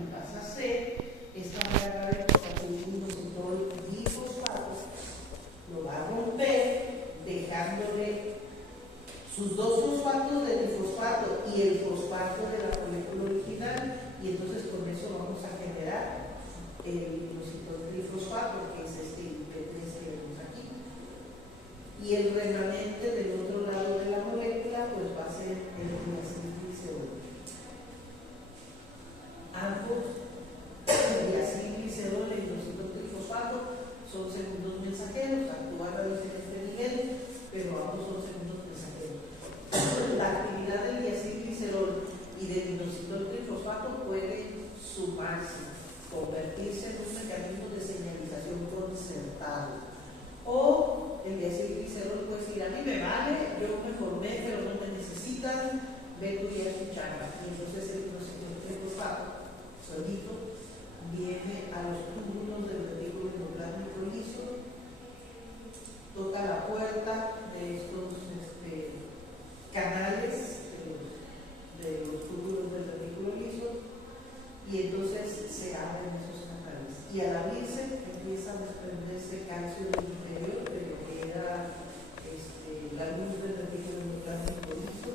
lipasa C, esta va a agarrar el fosfatidilinositol difosfato, lo va a romper, dejándole sus dos fosfatos del difosfato y el fosfato de la molécula original, y entonces con eso vamos a generar el inositol trifosfato, que es este IP3 que vemos aquí. Y el remanente del otro lado de la molécula pues va a ser el diacilglicerol. Ambos, el diacilglicerol y el inositol trifosfato, son segundos mensajeros, actúan a diferente nivel, pero ambos son segundos mensajeros. La actividad del diacilglicerol y del inositol trifosfato puede sumarse, convertirse en un mecanismo de señalización concertado. O el diacilglicerol puede decir: a mí me vale, yo me formé, pero no me necesitan, ve tú y haz tu chamba. Y entonces el inositol trifosfato solito viene a los túbulos del retículo endoplasmático liso, toca la puerta de estos canales de los túbulos del retículo liso, y entonces se abren esos canales. Y al abrirse empieza a desprenderse calcio del interior de lo que era la luz del retículo endoplasmático liso,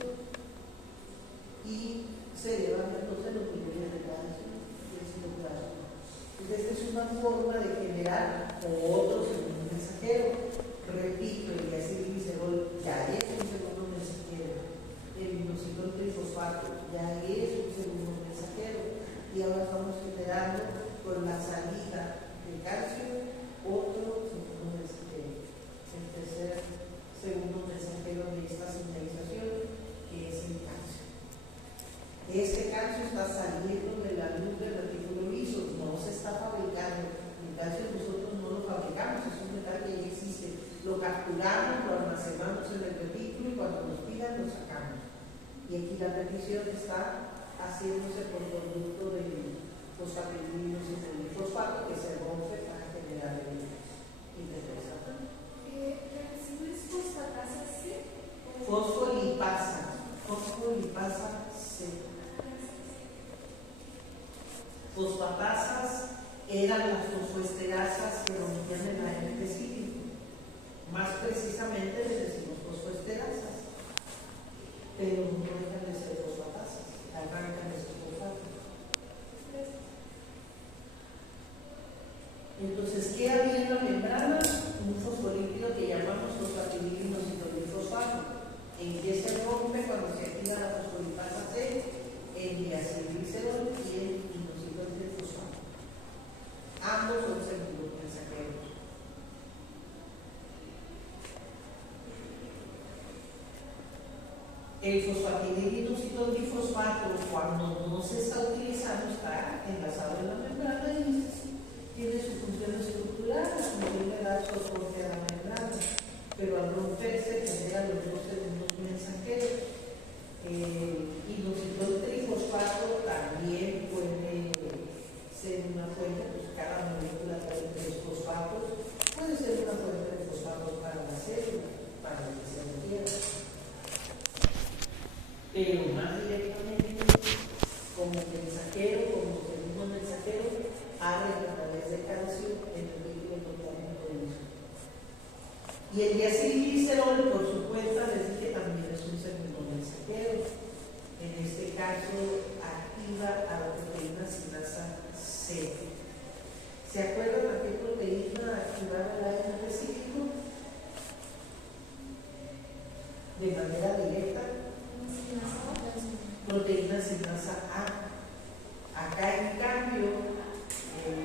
y se elevan entonces los niveles de calcio del citoplasma. Esta es una forma de generar otro segundo mensajero. Repito, el diacilglicerol ya es un segundo mensajero, el inositol trifosfato ya es un segundo mensajero, y ahora estamos generando con la salida de calcio otro segundo mensajero, el tercer segundo mensajero de esta señalización, que es el calcio. Este calcio está saliendo de la luz del retículo liso, no se está fabricando. El calcio nosotros no lo fabricamos, es un metal que ya existe. Lo capturamos, lo almacenamos en el retículo y cuando nos pidan lo sacamos. Y aquí la petición está haciéndose por producto del fosfatidilinositol difosfato, que se rompe para generar el interpresato. ¿Es fosfatasa C? Fosfolipasa C. Fosfatasas eran las fosfoesterasas que rompían el ARN específico. Más precisamente le decimos fosfoesterasas, pero no dejan de ser fosfatasas, arrancan estos fosfatos. Entonces, ¿qué había en la membrana? Un fosfolípido que llamamos fosfatidilinositol difosfato. ¿En qué se rompe cuando se activa la fosfolipasa C? El diacilglicerol y el inositol trifosfato. Ambos son segundos mensajeros. El fosfatidilinositol difosfato, cuando no se está utilizando, está enlazado en la membrana y tiene su función estructural, la función de dar soporte a la membrana, pero al romperse genera los dos segundos mensajeros. El inositol trifosfato también puede ser una fuente, pues cada molécula trae tres fosfatos, puede ser una fuente de fosfatos para la célula, para lo que se requiera. Pero más directamente, como mensajero, como segundo mensajero, abre a través de calcio en el líquido endoplasmático liso. Y el diacilglicerol, por su cuenta, les dije también es un segundo mensajero. En este caso, activa a la proteína sinasa C. ¿Se acuerdan a qué proteína activaba el ARN específico? De manera directa. Proteína sinasa A. Acá, en cambio, el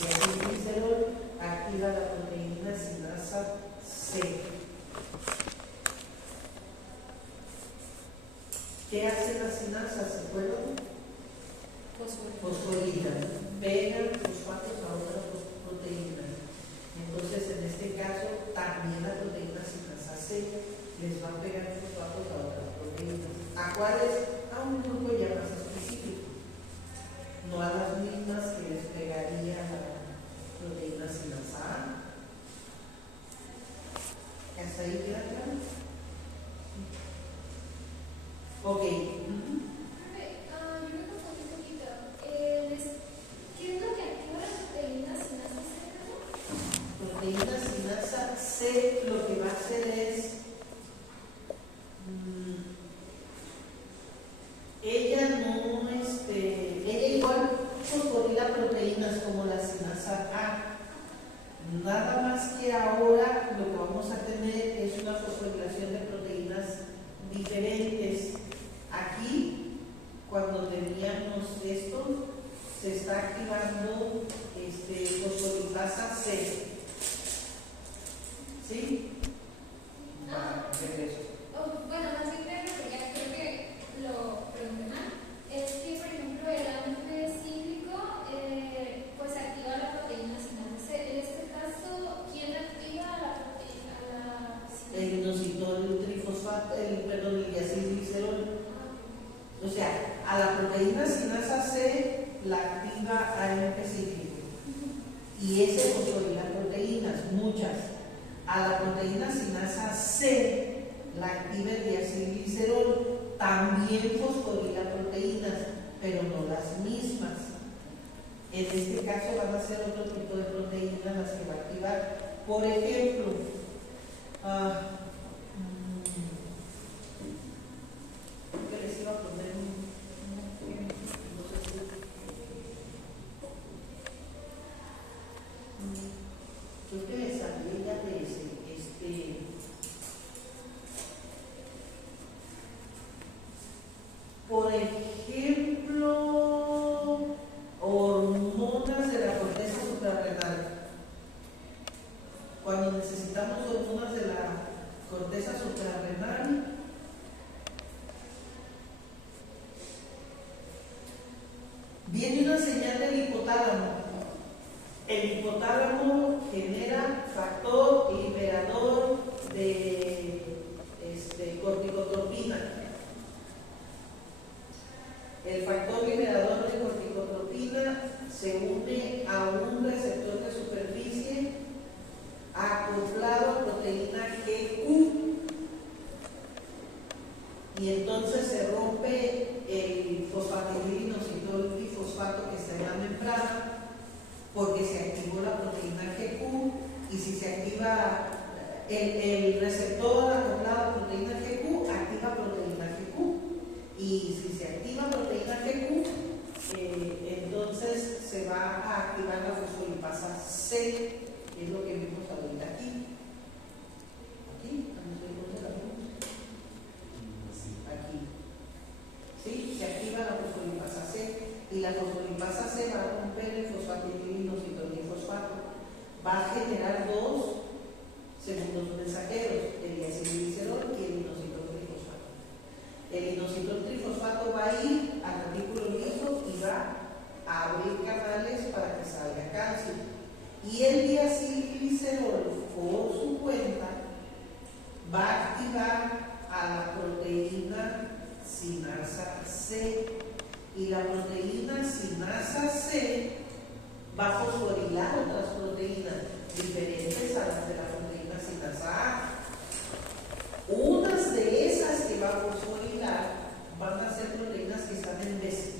diacilglicerol activa la proteína sinasa C. ¿Qué hace la sinasa? ¿Se acuerdan? Fosforilan. Pegan fosfatos a otras proteínas. Entonces, en este caso, también la proteína sinasa C les va a pegar fosfatos a otras proteínas. ¿A cuáles? A un grupo ya más específico. Nada más que ahora lo que vamos a tener es una fosforilación de proteínas diferentes. Aquí, cuando teníamos esto, se está activando fosfolipasa C. ¿Sí? Regreso. Bueno, más bien creo que lo pregunté mal. Es que, por ejemplo, el AMP cíclico pues activa la proteína sinasa. En este caso, ¿quién activa la proteína? El inositol trifosfato, el diacilglicerol. O sea, a la proteína sinasa C la activa AMP cíclico. Y ese fosforila proteínas, muchas. A la proteína sinasa C la activa el diacilglicerol, también fosforila proteínas, pero no las mismas. En este caso van a ser otro tipo de proteínas las que va a activar. Por ejemplo, ¿qué les iba a poner un ejemplo? No sé si. Creo que les hablé ya de ese. Por ejemplo, hormonas de la corteza suprarrenal. Cuando necesitamos hormonas de la corteza suprarrenal, viene una señal del hipotálamo. El hipotálamo genera factor liberador de corticotropina. El factor liberador de corticotropina se une a un receptor de superficie acoplado a proteína GQ, y entonces se rompe el fosfatidilinositol trifosfato que está en la membrana porque se activó la proteína GQ. Y si se activa el receptor acoplado a proteína GQ, activa proteína GQ. Y si se activa proteína GQ, entonces se va a activar la fosfolipasa C, que es lo que vimos ahorita aquí. Aquí, ¿dónde la vemos? Aquí. ¿Sí? Se activa la fosfolipasa C, y la fosfolipasa C va a romper el fosfatidilinositol trifosfato. Va a generar dos segundos mensajeros, el diacilglicerol y el inositol trifosfato. El inositol trifosfato va a ir al retículo liso y va a abrir canales para que salga calcio. Y el diacilglicerol, por su cuenta, va a activar a la proteína sinasa C. Y la proteína sinasa C va a fosforilar otras proteínas diferentes a las de la proteína sinasa A. Unas de esas que va a fosforilar van a ser proteínas que están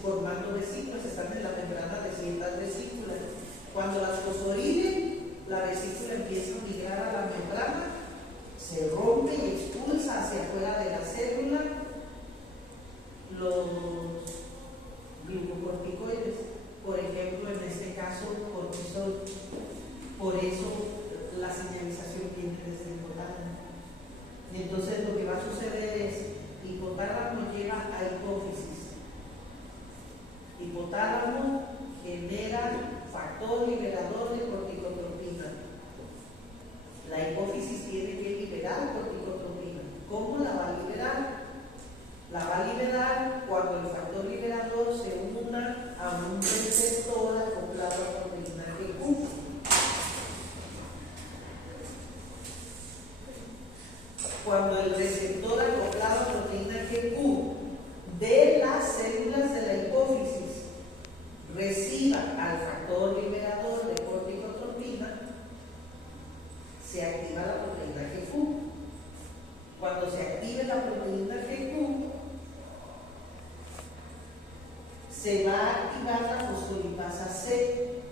formando vesículas, están en la membrana de ciertas vesículas. Cuando las fosforilen, la vesícula empieza a migrar a la membrana, se rompe y expulsa hacia afuera de la célula los glucocorticoides, por ejemplo, en este caso, cortisol. Por eso la señalización viene desde el hipotálamo. Entonces, lo que va a suceder es, hipotálamo llega a hipófisis. Hipotálamo genera factor liberador de corticotropina. La hipófisis tiene que liberar corticotropina. ¿Cómo la va a liberar? La va a liberar cuando el factor liberador se una a un receptor acoplado a proteína GQ. Cuando el receptor acoplado a proteína GQ de las células de la hipófisis reciba al factor liberador de corticotropina, se activa la proteína GQ. Cuando se active la proteína GQ, se va a activar la fosfolipasa C.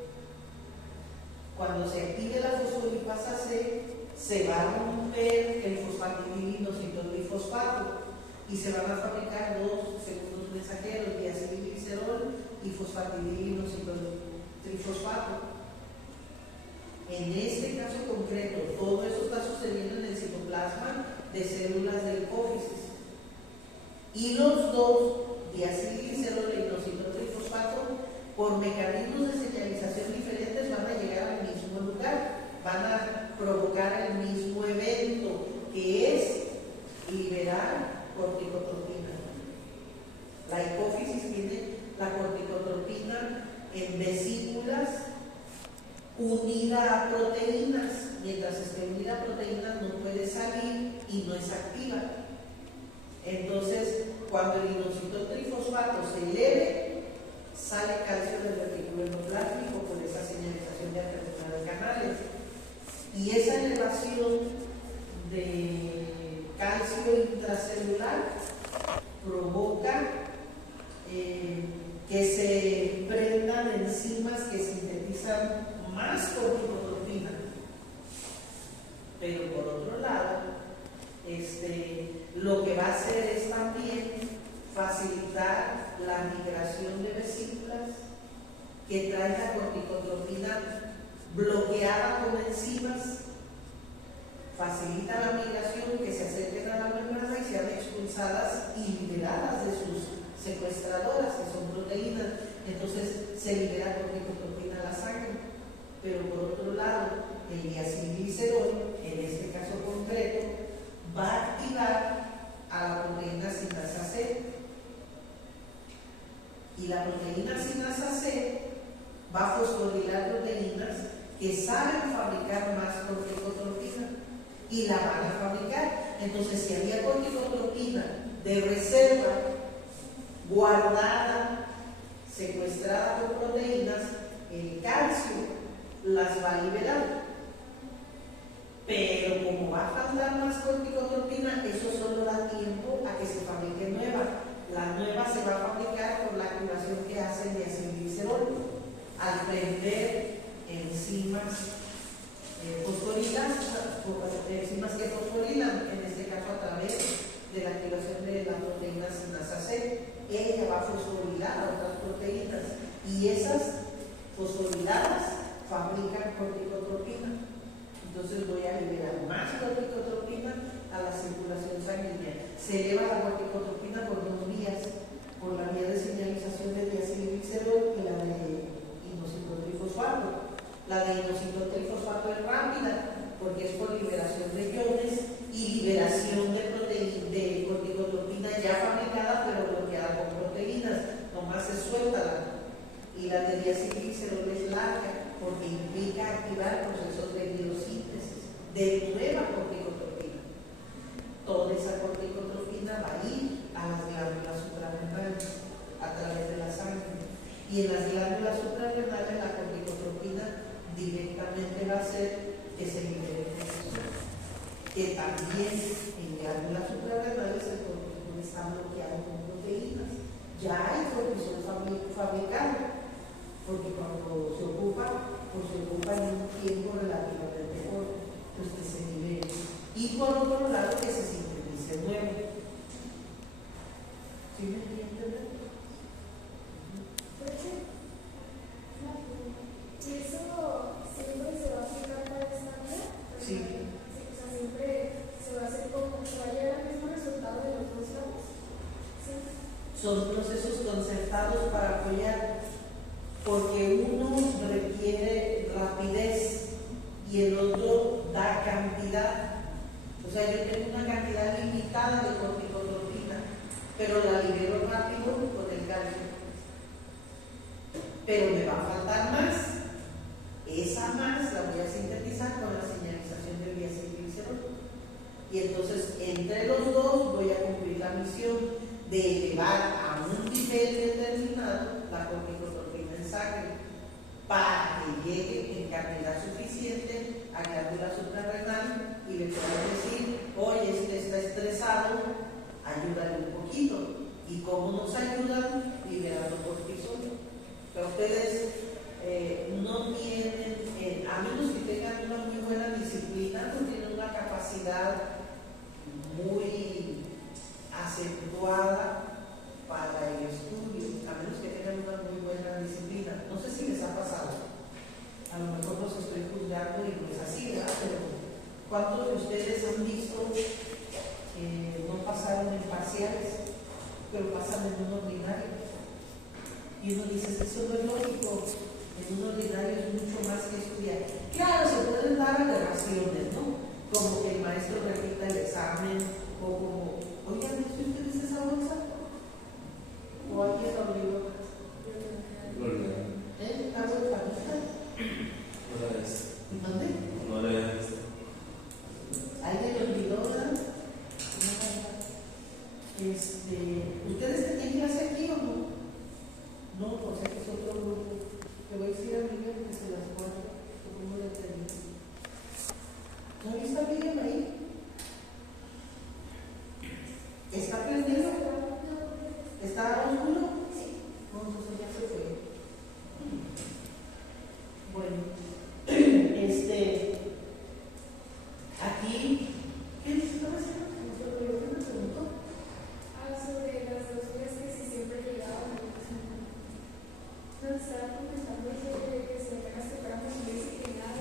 Cuando se active la fosfolipasa C, se va a romper el fosfatidilinositol trifosfato y se van a fabricar dos segundos mensajeros, diacilglicerol y fosfatidilinositol trifosfato. En este caso concreto, todo eso está sucediendo en el citoplasma de células de hipófisis. Y los dos, diacilglicerol e inositotrifosfato, por mecanismos de señalización diferentes, van a llegar al mismo lugar, van a provocar el mismo evento, que es liberar corticotropina. La hipófisis tiene la corticotropina en vesículas unida a proteínas. Mientras esté unida a proteínas no puede salir y no es activa. Entonces, cuando el inositotrifosfato se eleve, sale calcio del retículo endoplásmico por esa señalización de apertura de canales. Y esa elevación de calcio intracelular provoca que se prendan enzimas que sintetizan más corticotropina. Pero por otro lado, lo que va a hacer es también facilitar la migración de vesículas que trae la corticotropina bloqueada con enzimas, facilita la migración, que se acerquen a la membrana y sean expulsadas y liberadas de sus secuestradoras, que son proteínas. Entonces se libera corticotropina a la sangre. Pero por otro lado, el diacilglicerol, en este caso concreto, va a activar a la proteína sinasa C. Y la proteína sinasa C va a fosforilar proteínas que saben fabricar más corticotropina y la van a fabricar. Entonces, si había corticotropina de reserva, guardada, secuestrada por proteínas, el calcio las va a liberar. Pero como va a faltar más corticotropina, eso solo da tiempo a que se fabrique nueva. La nueva se va a fabricar por la activación que hace el diacilglicerol al prender enzimas fosforilas, enzimas que fosforilan, en este caso a través de la activación de la proteína sinasa C. Ella va a fosforilar a otras proteínas y esas fosforiladas fabrican corticotropina. Entonces voy a liberar más corticotropina a la circulación sanguínea. Se eleva la corticotropina por dos vías, por la vía de señalización de diacilglicerol y la de inositotrifosfato. La de inositotrifosfato es rápida porque es por liberación de iones y liberación de corticotropina ya fabricada pero bloqueada con proteínas. Nomás se suelta y la de diacilglicerol es larga porque implica activar procesos de biosíntesis de nueva corticotropina. Toda esa corticotropina va a ir a las glándulas suprarrenales a través de la sangre. Y en las glándulas suprarrenales la corticotropina directamente va a hacer que se libere cortisol. Que también en glándulas suprarrenales el cortisol está bloqueado con proteínas. Ya hay cortisol fabricado, porque cuando se ocupa, pues se ocupa en un tiempo relativamente corto, pues que se libere. Y por otro lado, que se sintetice nuevo. ¿Sí me entienden? ¿Y eso siempre se va a aplicar para esta vida? Sí. O sea, siempre se va a hacer como, se va a llegar al mismo resultado de los dos lados. Sí. Son procesos concertados para apoyar, porque uno requiere rapidez y el otro da cantidad. O sea, yo tengo una cantidad limitada de corticotropina, pero la libero rápido con el calcio. Pero me va a faltar más. Esa más la voy a sintetizar con la señalización del diacilglicerol. Y entonces, entre los dos, voy a cumplir la misión de elevar a un nivel determinado la corticotropina en sangre para que llegue en cantidad suficiente a glándula suprarrenal y le puedan decir, oye, está estresado, ayúdale un poquito. ¿Y cómo nos ayudan? Liberando cortisol. Pero ustedes no tienen, a menos que tengan una muy buena disciplina, no tienen una capacidad muy acentuada para el estudio, a menos que tengan una muy buena disciplina. No sé si les ha pasado. A lo mejor los estoy juzgando Y uno dice, eso no es lógico, en un ordinario es mucho más que estudiar. Claro, se pueden dar aberraciones, ¿no? Como que el maestro repita el examen, o como, oigan, ¿no ustedes esa bolsa? ¿O alguien la olvidó? ¿Está huerfanita? ¿Dónde? No la he visto. ¿Alguien lo olvidó, verdad? ¿Ustedes tenían clase aquí o no? No, o sea que es otro grupo. Le voy a decir a Miguel que se las guarde. ¿Cómo le tenía? ¿No ha visto a Miguel ahí? ¿Está prendido? ¿Está oscuro? Sí. No, entonces ya se fue. Bueno, aquí, ¿qué estaba haciendo? ¿Qué me preguntó? Sobre las dos días que si siempre llegaban. No, estaba comentando sobre que se apenas preparamos un disciplinado.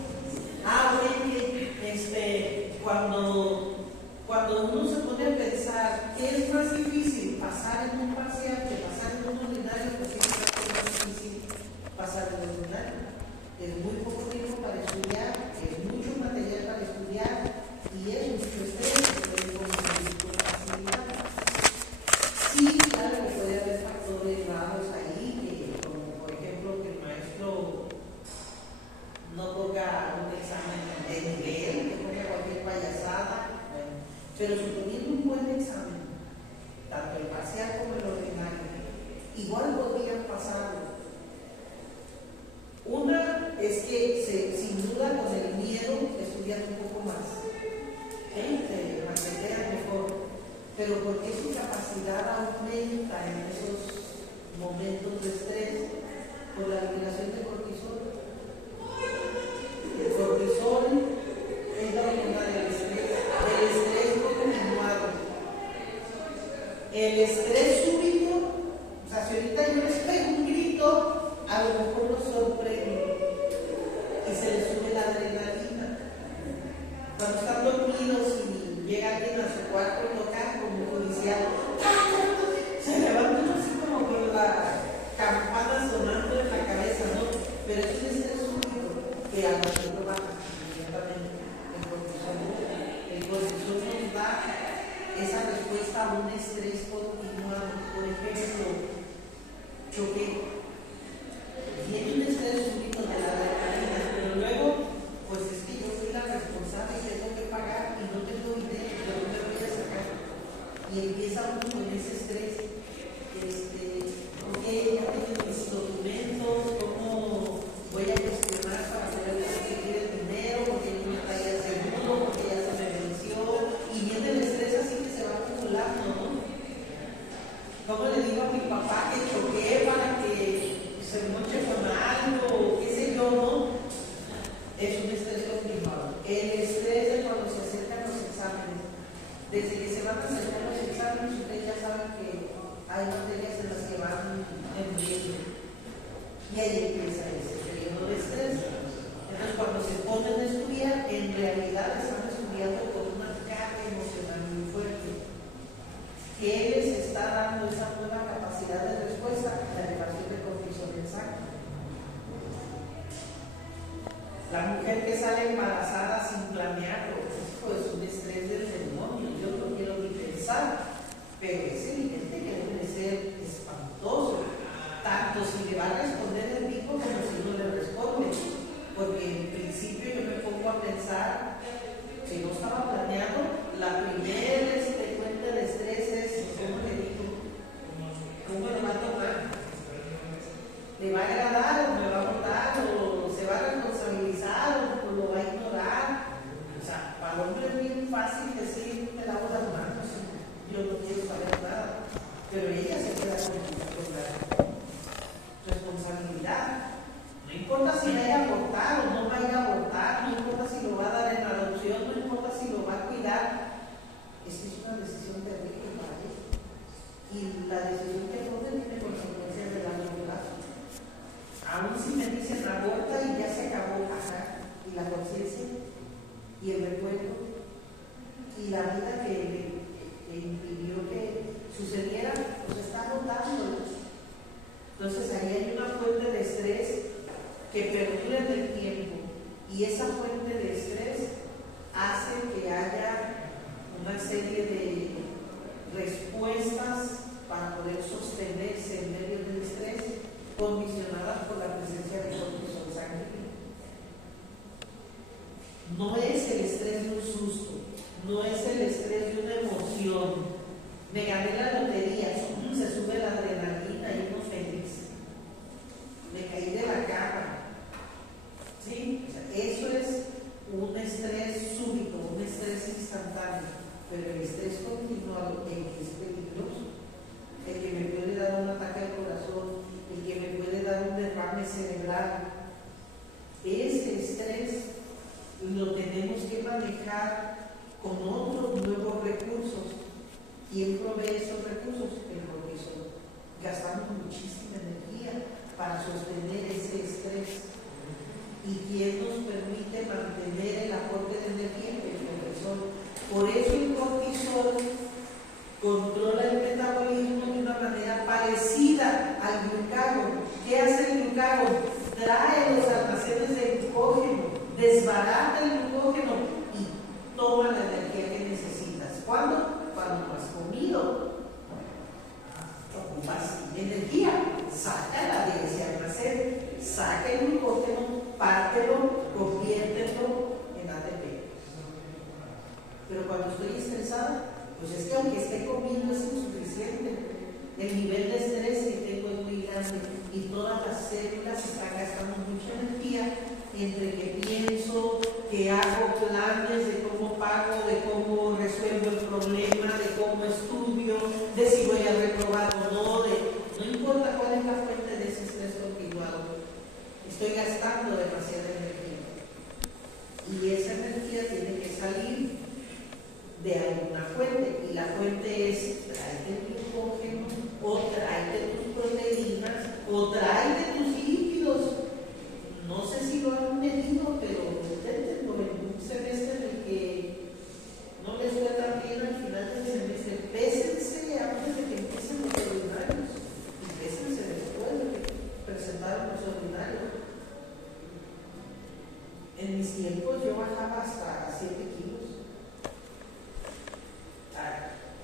Cuando uno se pone a pensar qué es más difícil, pasar en un parcial que pasar en un ordinario, pues siempre es más difícil pasar en un ordinario. Es muy poco tiempo para estudiar, es mucho material para estudiar y es mucho estrés, es como facilidad. Sí, claro que puede haber factores raros ahí, como por ejemplo que el maestro no ponga un examen de nivel, que ponga cualquier payasada, pero suponiendo un buen examen, tanto el parcial como el ordinario, igual podrían pasarlo. Una es que sin duda con el miedo estudian un poco más, se mantener mejor, pero porque su capacidad aumenta en esos momentos de estrés por la liberación de cortisol. El cortisol es la hormona del estrés continuado. El estrés súbito, o sea, si ahorita yo les pego un grito, a lo mejor nos sorprende y se les sube la adrenalina. Cuando están dormidos y llega alguien a su cuarto y toca como policía, se levantan así como con la campana sonando en la cabeza, ¿no? Pero es un estrés súbito que a nosotros baja inmediatamente el cortisol nos da esa respuesta a un estrés continuado. Por ejemplo, choque. Tiene un estrés súbito de la adrenalina, pero luego, pues es que yo soy la responsable y tengo que pagar y no tengo idea de dónde voy a sacar. Y empieza uno con ese estrés. Ok, ya tengo mis documentos, ¿cómo voy a gestionar para poder conseguir el dinero? Porque no me traía seguro, porque ya se me venció. Y viene el estrés así que se va acumulando, ¿no? ¿Cómo le digo a mi papá que choqué para que se moche con algo, qué sé yo, ¿no? Es un estrés continuado. El estrés de cuando se acercan los exámenes. Desde que se van a acercar los exámenes, ustedes ya saben que hay materias en las que van en riesgo. Y ahí empieza ese periodo de estrés. Entonces, cuando se ponen a estudiar, en realidad están estudiando con una carga emocional muy fuerte. ¿Qué les está dando esa nueva capacidad de respuesta? La elevación de cortisol en sangre. La mujer que sale embarazada sin planearlo, pues es un estrés del demonio. Yo no quiero ni pensar, pero es evidente que debe de ser espantoso, tanto si le va a responder el hijo como si no le responde, porque en principio yo me pongo a pensar que no estaba planeado. La primera fuente de estrés es, ¿cómo le digo? ¿Cómo le va a tomar? ¿Le va a agradar o me va a votar o se va a responsabilizar o lo va a ignorar? O sea, para el hombre es bien fácil decir, me lavo las manos, yo no quiero saber nada, pero ella se queda con la responsabilidad. No importa si vaya a abortar o no vaya a abortar, no importa si lo va a dar en adopción, no importa si lo va a cuidar. Es que es una decisión terrible para ella. Y la decisión que tome tiene consecuencias de largo plazo. Aún si me dicen aborta y ya se acabó, ajá, y la conciencia, y el recuerdo, y la vida que impidió que sucediera, pues está agotando. Entonces ahí hay pasamos por la presencia de cortisol sanguíneo. No es el estrés de un susto, no es el estrés de una emoción. Me gané la lotería, se sube la adrenalina y uno feliz. Me caí de la cama. ¿Sí? O sea, eso es un estrés súbito, un estrés instantáneo. Pero el estrés continuado, el que es peligroso, el que me puede dar un ataque al corazón, el que me puede dar un derrame cerebral, ese estrés lo tenemos que manejar con otros nuevos recursos. ¿Quién provee esos recursos? El cortisol. Gastamos muchísima energía para sostener ese estrés. ¿Y quién nos permite mantener el aporte de energía? El cortisol. Por eso el cortisol controla el metabolismo de una manera parecida al glucagón. ¿Qué hace el glucagón? Trae los almacenes de glucógeno, desbarata el glucógeno y toma la energía que necesitas. ¿Cuándo? Cuando no has comido. Ocupas energía, sácala de ese almacén, saca el glucógeno, pártelo, conviértelo en ATP. Pero cuando estoy estresada, pues es que aunque esté comiendo es insuficiente. El nivel de estrés que tengo es muy grande y todas las células están gastando mucha energía entre que pienso, que hago planes de cómo pago, de cómo resuelvo el problema, de cómo estudio, de si voy a reprobar o no, no importa cuál es la fuente de ese estrés continuado, estoy gastando demasiada energía. Y esa energía tiene que salir de alguna fuente, y la fuente es tráete el glucógeno, o tráete tus proteínas, o tráete tus lípidos. No sé si lo han medido, pero inténtenlo en un semestre en el que no les fue tan bien al final del semestre. Pésense antes de que empiecen los ordinarios y pésense después de que presentaron los ordinarios. En mis tiempos yo bajaba hasta 7 kilos.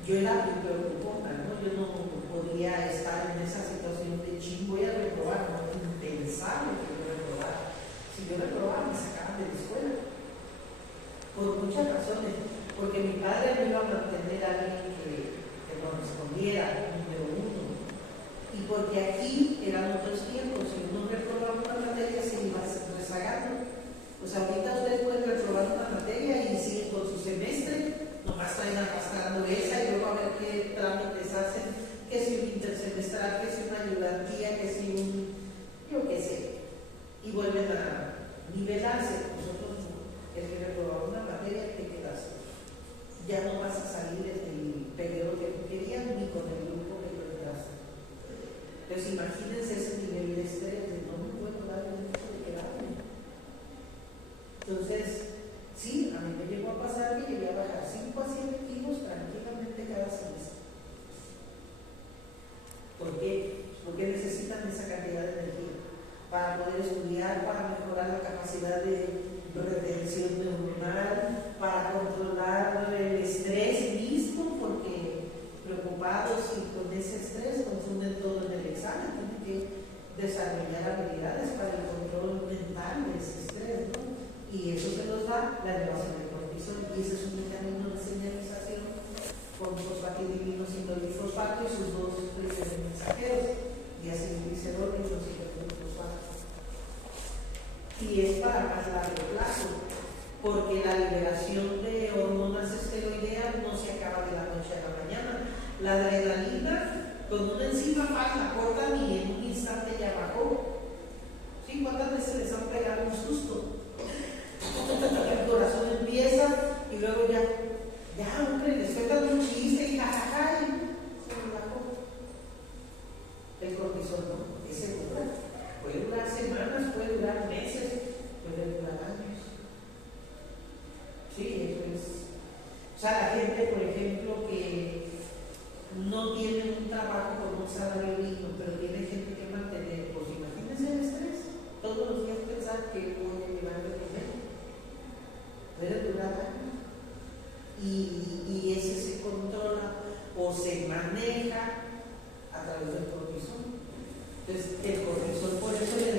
Yo era muy preocupada, ¿no? Yo no podía estar en esa situación de voy a reprobar, no impensable que yo reprobara. Si yo reprobaba, me sacaban de la escuela. Por muchas razones. Porque mi padre me iba a mantener a alguien que correspondiera, número uno. Y porque aquí eran otros tiempos. Si uno reprobaba una materia, se iba rezagando. Pues ahorita ustedes pueden reprobar una materia y siguen con su semestre. Nomás están arrastrando esa y luego a ver qué trámites hacen, que si un intersemestral, que si una ayudantía, que si un, yo qué sé, y vuelven a nivelarse. Nosotros no. El que reprobaba una materia te quedas, ya no vas a salir del periodo que tú querías ni con el grupo que tú entraste. Entonces imagínense ese nivel de estrés de no me puedo dar el lujo de quedarme. Entonces sí, a mí me llegó a pasar que quería bajar 5 a 7 kilos tranquilamente cada semestre. ¿Por qué? Porque necesitan esa cantidad de energía para poder estudiar, para mejorar la capacidad de retención neuronal, para controlar el estrés mismo, porque preocupados y con ese estrés confunden todo en el examen. Tienen que desarrollar habilidades para el control mental de ese estrés, ¿no? Y eso se nos da la elevación del cortisol, y ese es un mecanismo de señalización con fosfatidilino, sindolifosfato y sus dos principales mensajeros, diacilglicerol y fosfato. Y es para más largo plazo, porque la liberación de hormonas esteroideas no se acaba de la noche a la mañana. La adrenalina, con una enzima la cortan y en un instante ya bajó. ¿Sí? ¿Cuántas veces les han pegado un susto? El corazón empieza y luego ya hombre, les sueltan un chiste y jajaja y se relajó. El cortisol no, ese dura, puede durar semanas, puede durar meses, puede durar años. Sí, eso es. O sea, la gente, por ejemplo, que no tiene un trabajo con un salario digno, pero tiene gente que mantener, pues imagínense el estrés, todos los días pensar que voy a llevar de comer. Puede durar años y ese se controla o se maneja a través del cortisol. Entonces, el cortisol, por eso le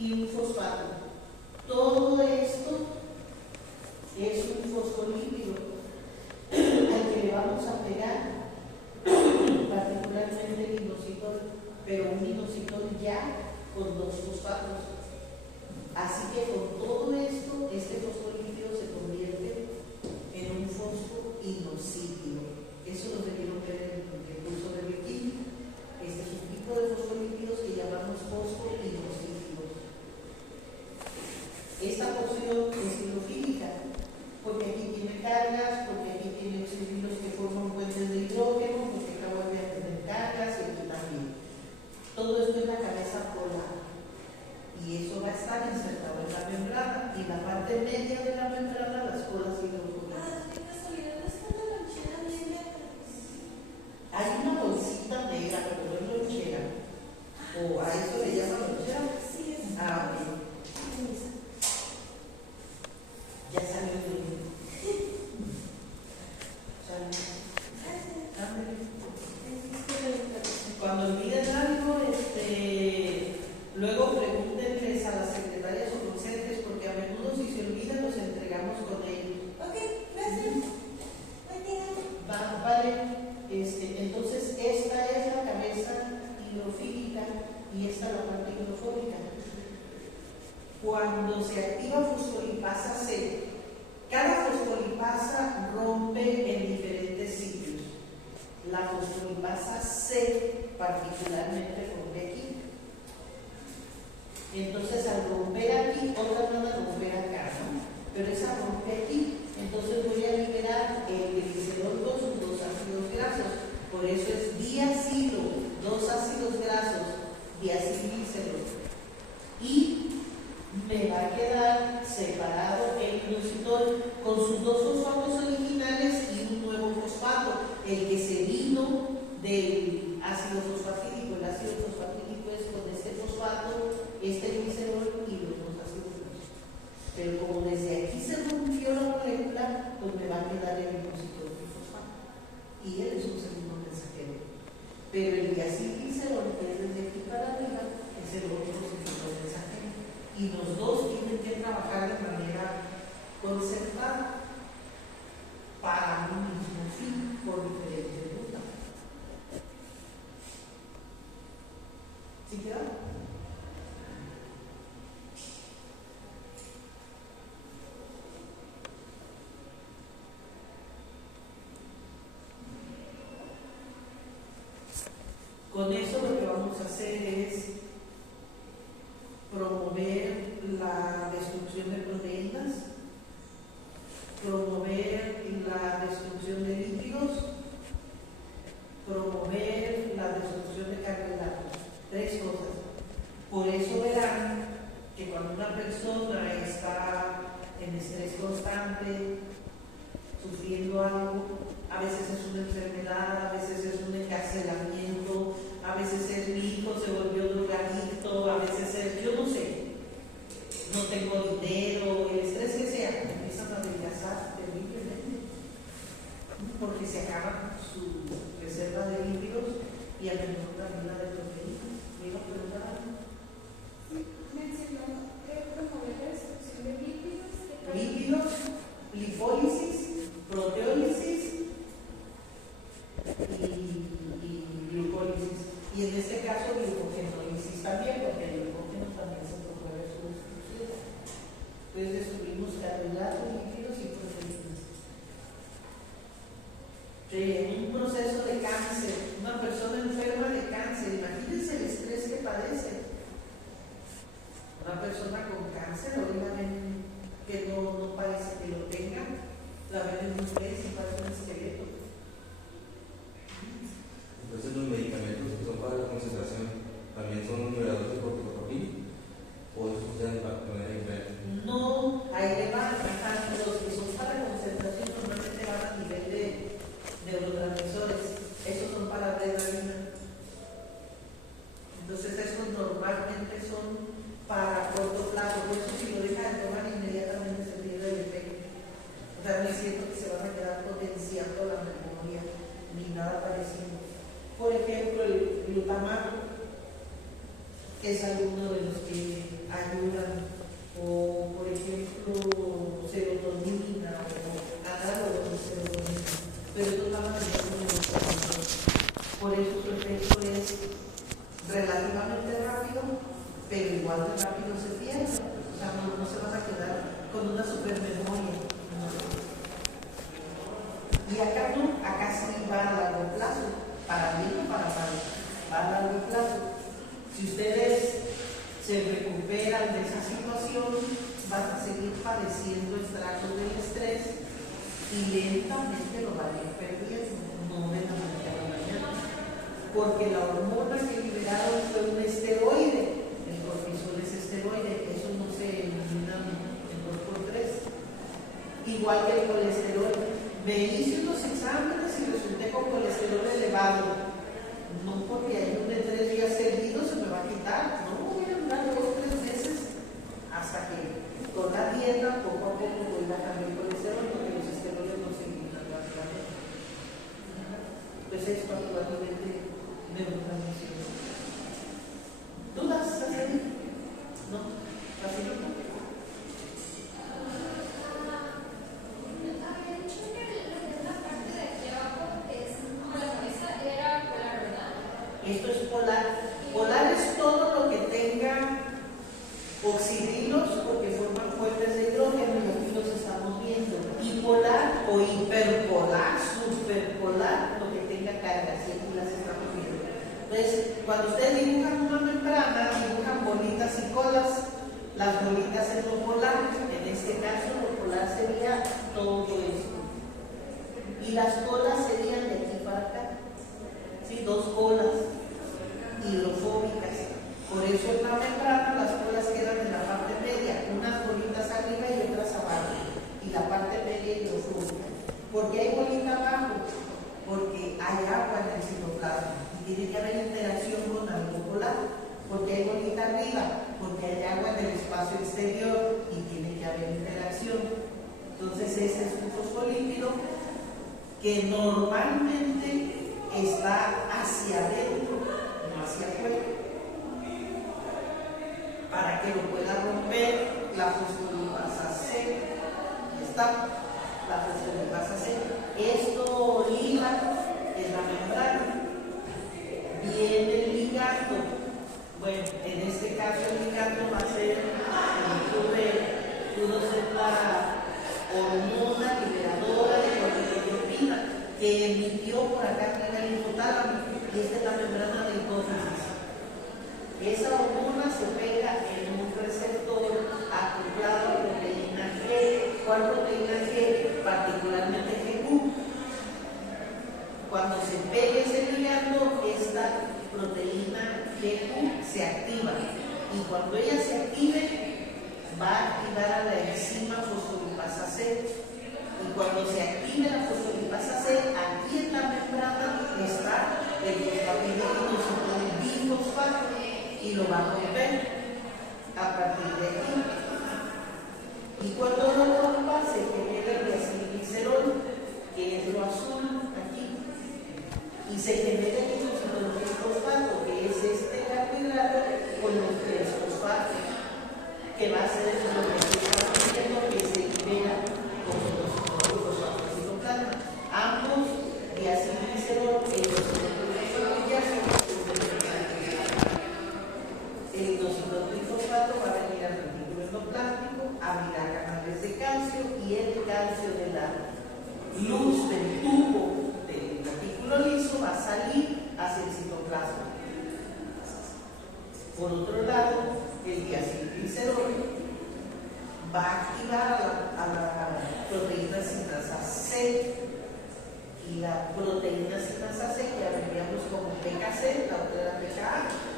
y un fosfato. Todo esto es un fosfolípido al que le vamos a pegar particularmente el inositol, pero un inositol ya con 2 fosfatos. Así que con todo esto, este fosfolípido se convierte en un fosfoinosídeo. Eso lo debieron ver en el curso de bioquímica. Este es un tipo de fosfolípidos que llamamos fosfoinosídeos. Esta porción es hidrofílica, porque aquí tiene cargas, porque aquí tiene oxígenos que forman puentes de hidrógeno, porque acá vuelve a tener cargas y aquí también. Todo esto es la cabeza polar. Y eso va a estar insertado en la membrana, y la parte media de la membrana, las colas hidrofóbicas. Hay una bolsita negra, pero no es lonchera. O a eso le llaman lonchera. Ah, ok. Ya salió el niño. Cuando olviden algo, luego pregúntenles a las secretarias o docentes, porque a menudo si se olvidan los entregamos con ellos. Ok, gracias. Vale. Entonces, esta es la cabeza hidrofílica y esta la parte hidrofóbica. Cuando se activa fosfolipasa C, cada fosfolipasa rompe en diferentes sitios. La fosfolipasa C particularmente rompe aquí. Entonces, al romper aquí, otras van a romper acá, ¿no? Pero esa rompe aquí. Entonces voy a liberar el glicerol con sus 2 ácidos grasos. Por eso es diacilo, 2 ácidos grasos, diacilglicerol. Y me va a quedar separado el inositol con sus 2 fosfatos originales y un nuevo fosfato, el que se vino del ácido fosfatídico. El ácido fosfatídico es con este fosfato, este glicerol y los 2 ácidos grasos. Pero como desde aquí se rompió la molécula, pues me va a quedar el inositol y el fosfato. Y él es un segundo mensajero. Pero el diacilglicerol, que es desde aquí para arriba, es el otro segundo mensajero. Y los dos tienen que trabajar de manera concertada para un mismo fin, por diferentes rutas. ¿Sí quedó? Con eso lo que vamos a hacer es promover la destrucción de proteínas, promover la destrucción de lípidos, promover la destrucción de carbohidratos. 3 cosas. Por eso verán que cuando una persona está en estrés constante, sufriendo algo, a veces es una enfermedad, a veces es un encarcelamiento, a veces es mi hijo se volvió drogadicto, a veces es, yo no sé, no tengo dinero, el estrés que sea, empiezan a adelgazar terriblemente, porque se acaba su reserva de lípidos y a menudo también la de proteínas. ¿Me iba a preguntar algo? Sí, mencionó promover la destrucción de lípidos. Lípidos, lipólisis, proteólisis y glucólisis. Y en este caso, glucogenólisis también, porque el glucógeno también se promueve su destrucción. Entonces, destruimos carbohidratos, lípidos y proteínas. En un proceso de cáncer, una persona enferma de cáncer, imagínense el estrés que padece. Una persona con cáncer, hoy la ven que no parece que lo tenga, la ven en un estrés y parece un esqueleto. Entonces los medicamentos que son para la concentración también son liberadores de corticotropina o eso sucede de manera inversa. No, ahí le van a los que son para concentración normalmente van a nivel de neurotransmisores, esos son para adrenalina. Entonces esos normalmente son para corto plazo, por eso si lo dejan de tomar inmediatamente se pierde el efecto. O sea, no es cierto que se van a quedar potenciando la memoria ni nada parecido. Por ejemplo, el glutamato, que es alguno de los que ayuda relativamente rápido, pero igual de rápido se pierde. O sea, no se van a quedar con una supermemoria. Y acá no, acá sí va a largo plazo, para mí no para va a largo plazo. Si ustedes se recuperan de esa situación, van a seguir padeciendo estragos del estrés y lentamente lo van a ir perdiendo, no de la noche a la mañana. Porque la hormona que liberaron fue un esteroide, el cortisol es esteroide, eso no se elimina en 2x3. Igual que el colesterol. Me hice unos exámenes y resulté con colesterol elevado. No porque hay un de 3 días seguidos se me va a quitar. No, voy a durar 2 o 3 meses hasta que con la dieta poco a poco voy a cambiar el colesterol porque los esteroides no se eliminan rápidamente. Pues esto actualmente neurotransmisión. ¿Dudas? ¿No? ¿Así no? Esto es polar. Polar es todo lo que tenga oxidrilos porque forman fuentes de hidrógeno y aquí los estamos viendo. Y polar o hiperpolar, superpolar, lo que tenga cargas, y aquí las estamos viendo. Entonces, cuando ustedes dibujan una membrana, dibujan bolitas y colas. Las bolitas es lo polar, en este caso lo polar sería todo esto. Y las colas serían de aquí para acá. ¿Sí? 2 colas hidrofóbicas. Por eso en la membrana las colas quedan en la parte media, unas bolitas arriba y otras abajo, y la parte media hidrofóbica. ¿Por qué hay bolita abajo? Porque hay agua en el citoplasma y tiene que haber interacción con algo polar. ¿Por qué hay bolita arriba? Porque hay agua en el espacio exterior y tiene que haber interacción. Entonces ese es un fosfolípido que normalmente está hacia adentro, no hacia afuera. Para que lo pueda romper la fosfolipasa C. Está la fosfolipasa C. Esto liga en la membrana. Viene el ligando. Bueno, en este caso el ligando va a ser, pudo ser la hormona liberadora de corticotropina que emitió por acá arriba el hipotálamo, y esta es la membrana de hipófisis. Esa hormona se pega en un receptor acoplado a proteína G. ¿Cuál proteína G? Particularmente GQ. Cuando se pega ese ligando, esta proteína GQ se activa. Y cuando ella se active, va a activar a la enzima fosfolipasa C. Y cuando se active la fosfolipasa C, aquí en la membrana está el fosfatidilfosfato bifosfato y lo va a romper a partir de aquí. Y cuando lo rompa, se genera el diacilglicerol, que es lo azul aquí, y se genera el fosfato, que es este carbohidrato con los 3 fosfatos, que va a ser lo que estamos viendo que se libera con los fosfatos citoplasma. Ambos diacilglicerol e el inositotrifosfato va a venir al retículo endoplástico, abrirá canales de calcio y el calcio de la luz del tubo del retículo liso va a salir hacia el citoplasma. Por otro lado, el diacilglicerol va a activar a la proteína sinasa C, y la proteína sinasa C, que veríamos como PKC, la otra era PKA,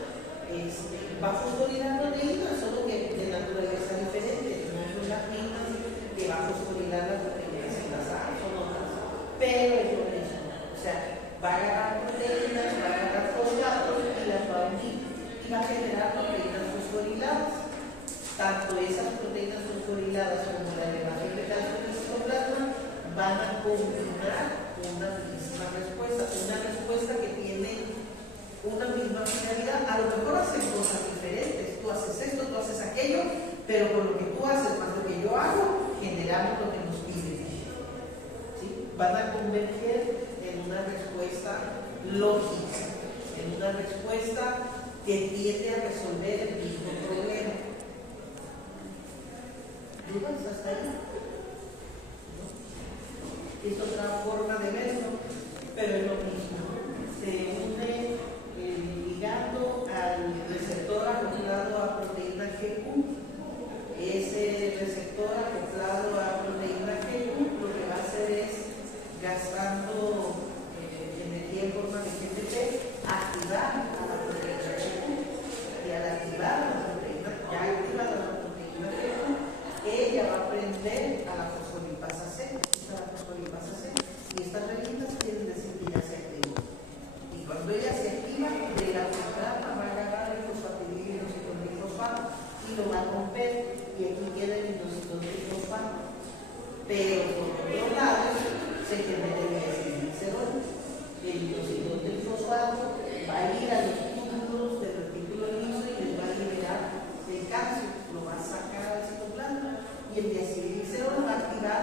va a fosforilar proteínas, solo que de naturaleza diferente, no son las mismas que va a fosforilar la proteína sinasa, son otras, pero es lo mismo. O sea, va a agarrar proteínas, va a agarrar fosfatos y las va a unir y va a generar proteínas fosforiladas. Tanto esas proteínas fosforiladas como la elevación de calcio en el citoplasma van a combinar una misma respuesta, una respuesta que tiene una misma finalidad. A lo mejor hacen cosas diferentes, tú haces esto, tú haces aquello, pero con lo que tú haces más lo que yo hago, generamos lo que nos piden. ¿Sí? Van a converger en una respuesta lógica, en una respuesta que tiende a resolver el mismo problema. ¿Dudas hasta ahí? ¿No? Es otra forma de verlo, pero es lo mismo. Se une ligando al receptor acoplado a proteína GQ. Ese receptor acoplado a proteína GQ lo que va a hacer es, gastando energía en forma de GTP, activar a la proteína GQ. Y al activar a la proteína, ya activada la proteína GQ, ella va a prender a la fosfolipasa C. Esta es la fosfolipasa C. Y estas ramitas quieren decir que ya se activó. Y cuando ella se activa, de la membrana va a agarrar el fosfatidil y fosfato y lo va a romper. Y aquí queda el hidróxido trifosfato. Pero por otro lado, se genera el diacilglicerol. El hidróxido trifosfato va a ir a los túbulos del retículo liso y les va a liberar el calcio, lo va a sacar al citoplasma. Y el diacilglicerol va a activar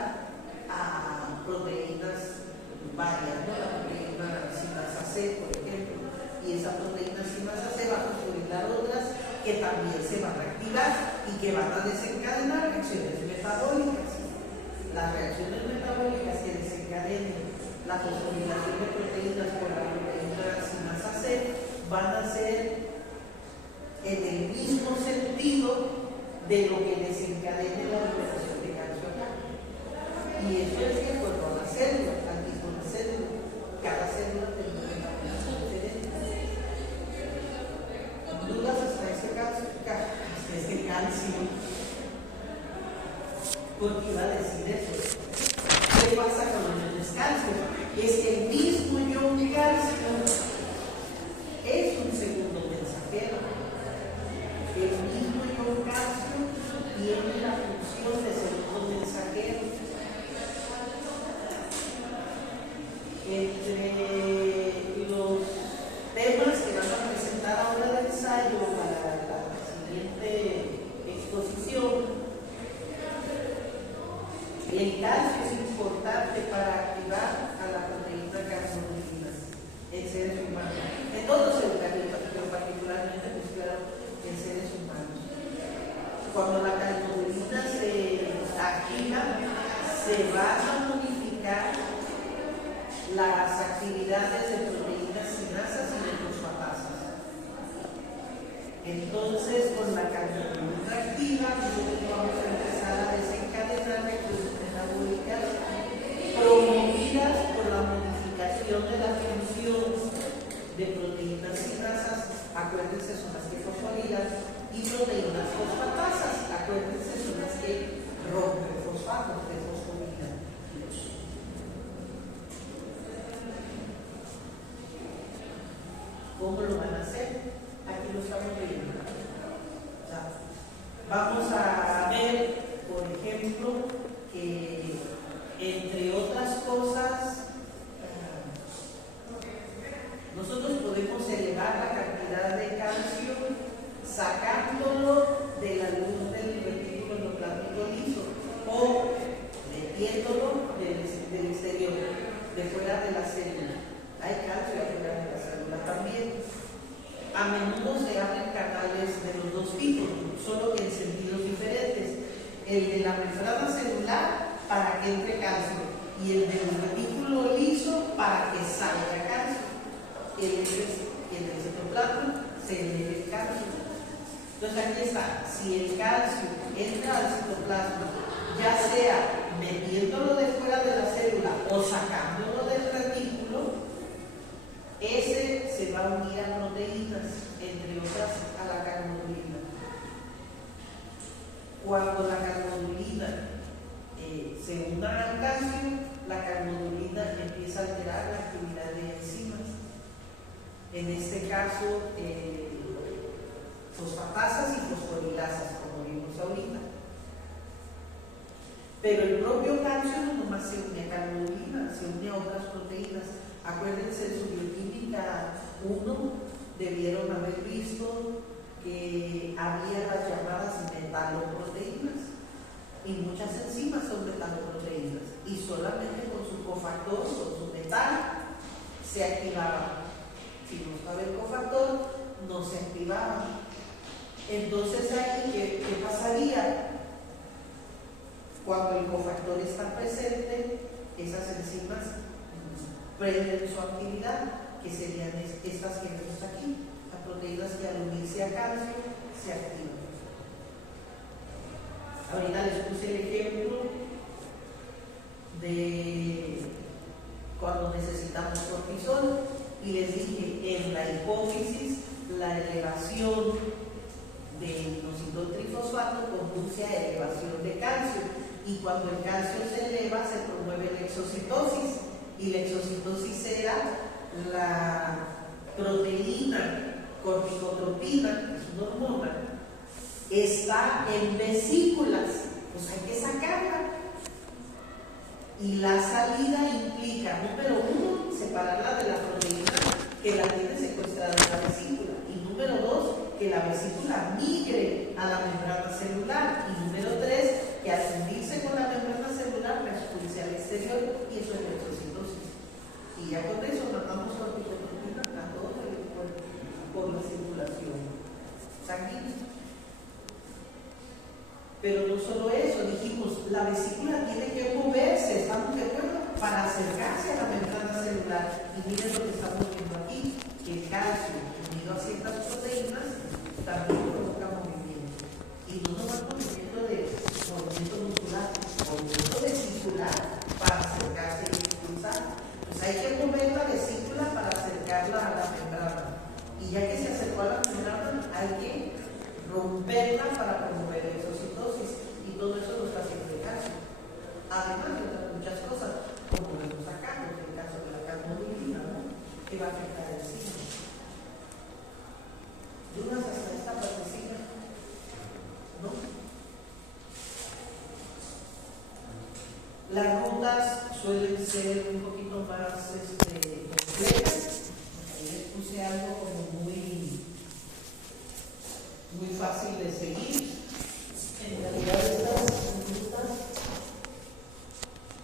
a proteínas varias, ¿no? La proteína sinasa C, por ejemplo. Y esa proteína sinasa C va a fosforilar otras que también se van a activar y que van a desencadenar reacciones metabólicas. Las reacciones metabólicas que desencadenen la fosforilación de proteínas por la proteína sinasa C van a ser en el mismo sentido de lo que desencadene la liberación de calcio acá. Y eso es que por la célula, al mismo la célula, cada célula tiene un metabolismo diferente. ¿Dudas hasta ese calcio? Porque iba a decir eso. ¿Qué pasa con el descanso? Es que el mismo ion calcio es un segundo mensajero. El mismo ion calcio tiene la función de segundo mensajero. Entre los temas que van a presentar ahora del ensayo para la siguiente exposición, el calcio es importante para activar a la proteína carbohidrata en seres humanos, en todos los eucariotas, pero particularmente, pues claro, en seres humanos. Cuando la carbohidrata se activa, se van a modificar las actividades de proteínas sinasas y de fosfatasas. Entonces, con la carbohidrata activa, nosotros vamos a empezar a desencadenar reacciones metabólicas promovidas por la modificación de la función de proteínas sinasas, acuérdense, son las que fosforilan, y proteínas fosfatasas, acuérdense, son las que rompen fosfatos, que fosforilan. ¿Cómo lo van a hacer? Aquí lo estamos viendo. O sea, vamos a ver, por ejemplo, que entre otras cosas, nosotros podemos elevar la cantidad de calcio sacándolo de la luz del retículo endoplasmático liso o metiéndolo del exterior, de fuera de la célula. Hay calcio afuera de la célula también. A menudo se abren canales de los dos tipos, solo que en sentidos diferentes. El de la membrana celular para que entre calcio y el del retículo liso para que salga calcio. En el citoplasma se eleva el calcio. Entonces aquí está, si el calcio entra al citoplasma, ya sea metiéndolo de fuera de la célula o sacándolo del retículo, ese se va a unir a proteínas, entre otras a la carnodulina. Cuando la carnodulina se una al calcio, la carnodulina empieza a alterar la actividad de enzimas. En este caso, fosfatasas y fosforilasas, como vimos ahorita. Pero el propio calcio no nomás se une a carnodulina, se une a otras proteínas. Acuérdense, en su bioquímica 1 debieron haber visto que había las llamadas metaloproteínas y muchas enzimas son metaloproteínas y solamente con su cofactor, con su metal, se activaban. Si no estaba el cofactor, no se activaban. Entonces ahí, ¿qué pasaría? Cuando el cofactor está presente, esas enzimas prenden su actividad, que serían estas que vemos aquí. Las proteínas que al unirse a calcio se activan. Ahorita les puse el ejemplo de cuando necesitamos cortisol y les dije, en la hipófisis la elevación del inositol trifosfato conduce a elevación de calcio, y cuando el calcio se eleva se promueve la exocitosis, y la exocitosis era la proteína corticotropina, que es una hormona, está en vesículas, pues hay que sacarla. Y la salida implica, número 1, separarla de la proteína que la tiene secuestrada en la vesícula, y número 2, que la vesícula migre a la membrana celular, y número 3, que al fundirse con la membrana celular la expulse al exterior, y eso es la exocitosis. Y ya con eso mandamos corticotropina a todo el cuerpo por la circulación sanguínea. Pero no solo eso, dijimos, la vesícula tiene que moverse, ¿estamos de acuerdo? Para acercarse a la membrana celular. Y miren lo que estamos viendo aquí, que el calcio, unido a ciertas proteínas, también provoca movimiento. Y no nomás movimiento muscular, movimiento vesicular para acercarse y expulsar. Pues hay que mover la vesícula para acercarla a la membrana. Y ya que se acercó a la membrana, hay que romperla para promover la exocitosis, y todo eso lo está haciendo el calcio. Además de otras muchas cosas, como vemos acá, en el caso de la carnodulina, ¿no? Que va a afectar el signo. Dudas hasta esta partecita, ¿no? Las rutas suelen ser un poquito más complejas. Ahí les puse algo como muy fácil de seguir. En realidad estas rutas,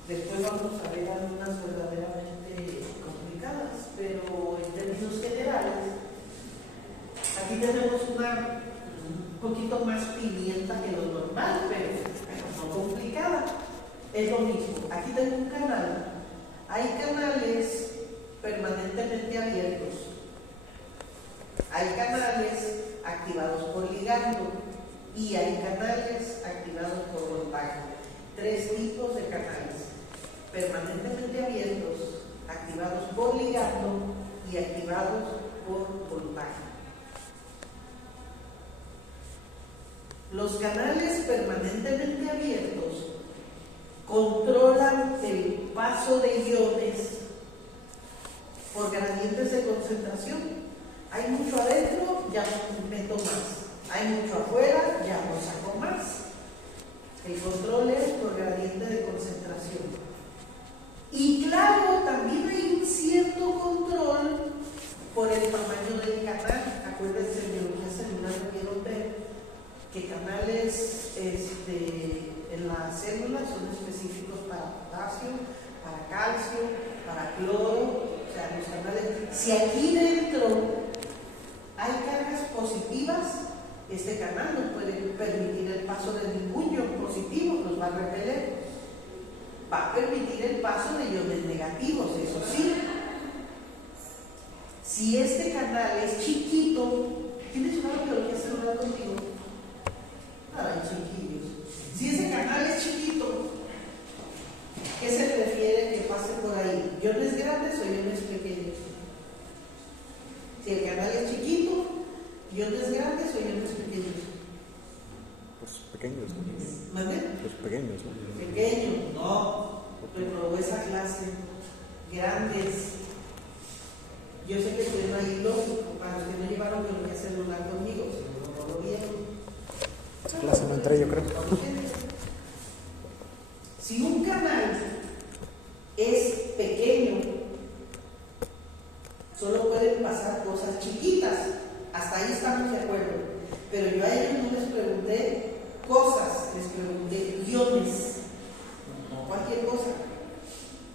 después vamos a ver algunas verdaderamente complicadas, pero en términos generales, aquí tenemos una un poquito más pimienta que lo normal, pero no complicada. Es lo mismo. Aquí tengo un canal. Hay canales permanentemente abiertos. Hay canales activados por ligando y hay canales activados por voltaje. 3 tipos de canales: permanentemente abiertos, activados por ligando y activados por voltaje. Los canales permanentemente abiertos controlan el paso de iones por gradientes de concentración. Hay mucho adentro, ya meto más. Hay mucho afuera, ya no saco más. El control es por gradiente de concentración. Y claro, también hay un cierto control por el tamaño del canal. Acuérdense, en biología celular lo quiero ver, que canales en las células son específicos para potasio, para calcio, para cloro. O sea, los canales, si aquí dentro hay cargas positivas, este canal no puede permitir el paso de ningún ion positivo, los va a repeler. Va a permitir el paso de iones negativos, eso sí. Si este canal es chiquito, ¿tienes una biología celular contigo? Ay, chiquillos. Si ese canal es chiquito, ¿qué se prefiere que pase por ahí? ¿Iones grandes o iones pequeños? Si el canal es chiquito, ¿iones grandes o iones pequeños? Pues pequeños, ¿no? ¿Mande? Pues pequeños, ¿no? Pequeños, no. Reprobó esa clase. Grandes. Yo sé que suena ahí lógico para los que no llevaron biología celular conmigo, no lo vieron. Esa clase no entré, yo creo. Si un canal es pequeño, solo pueden pasar cosas chiquitas. Hasta ahí estamos de acuerdo. Pero yo a ellos no les pregunté cosas, les pregunté iones. No cualquier cosa.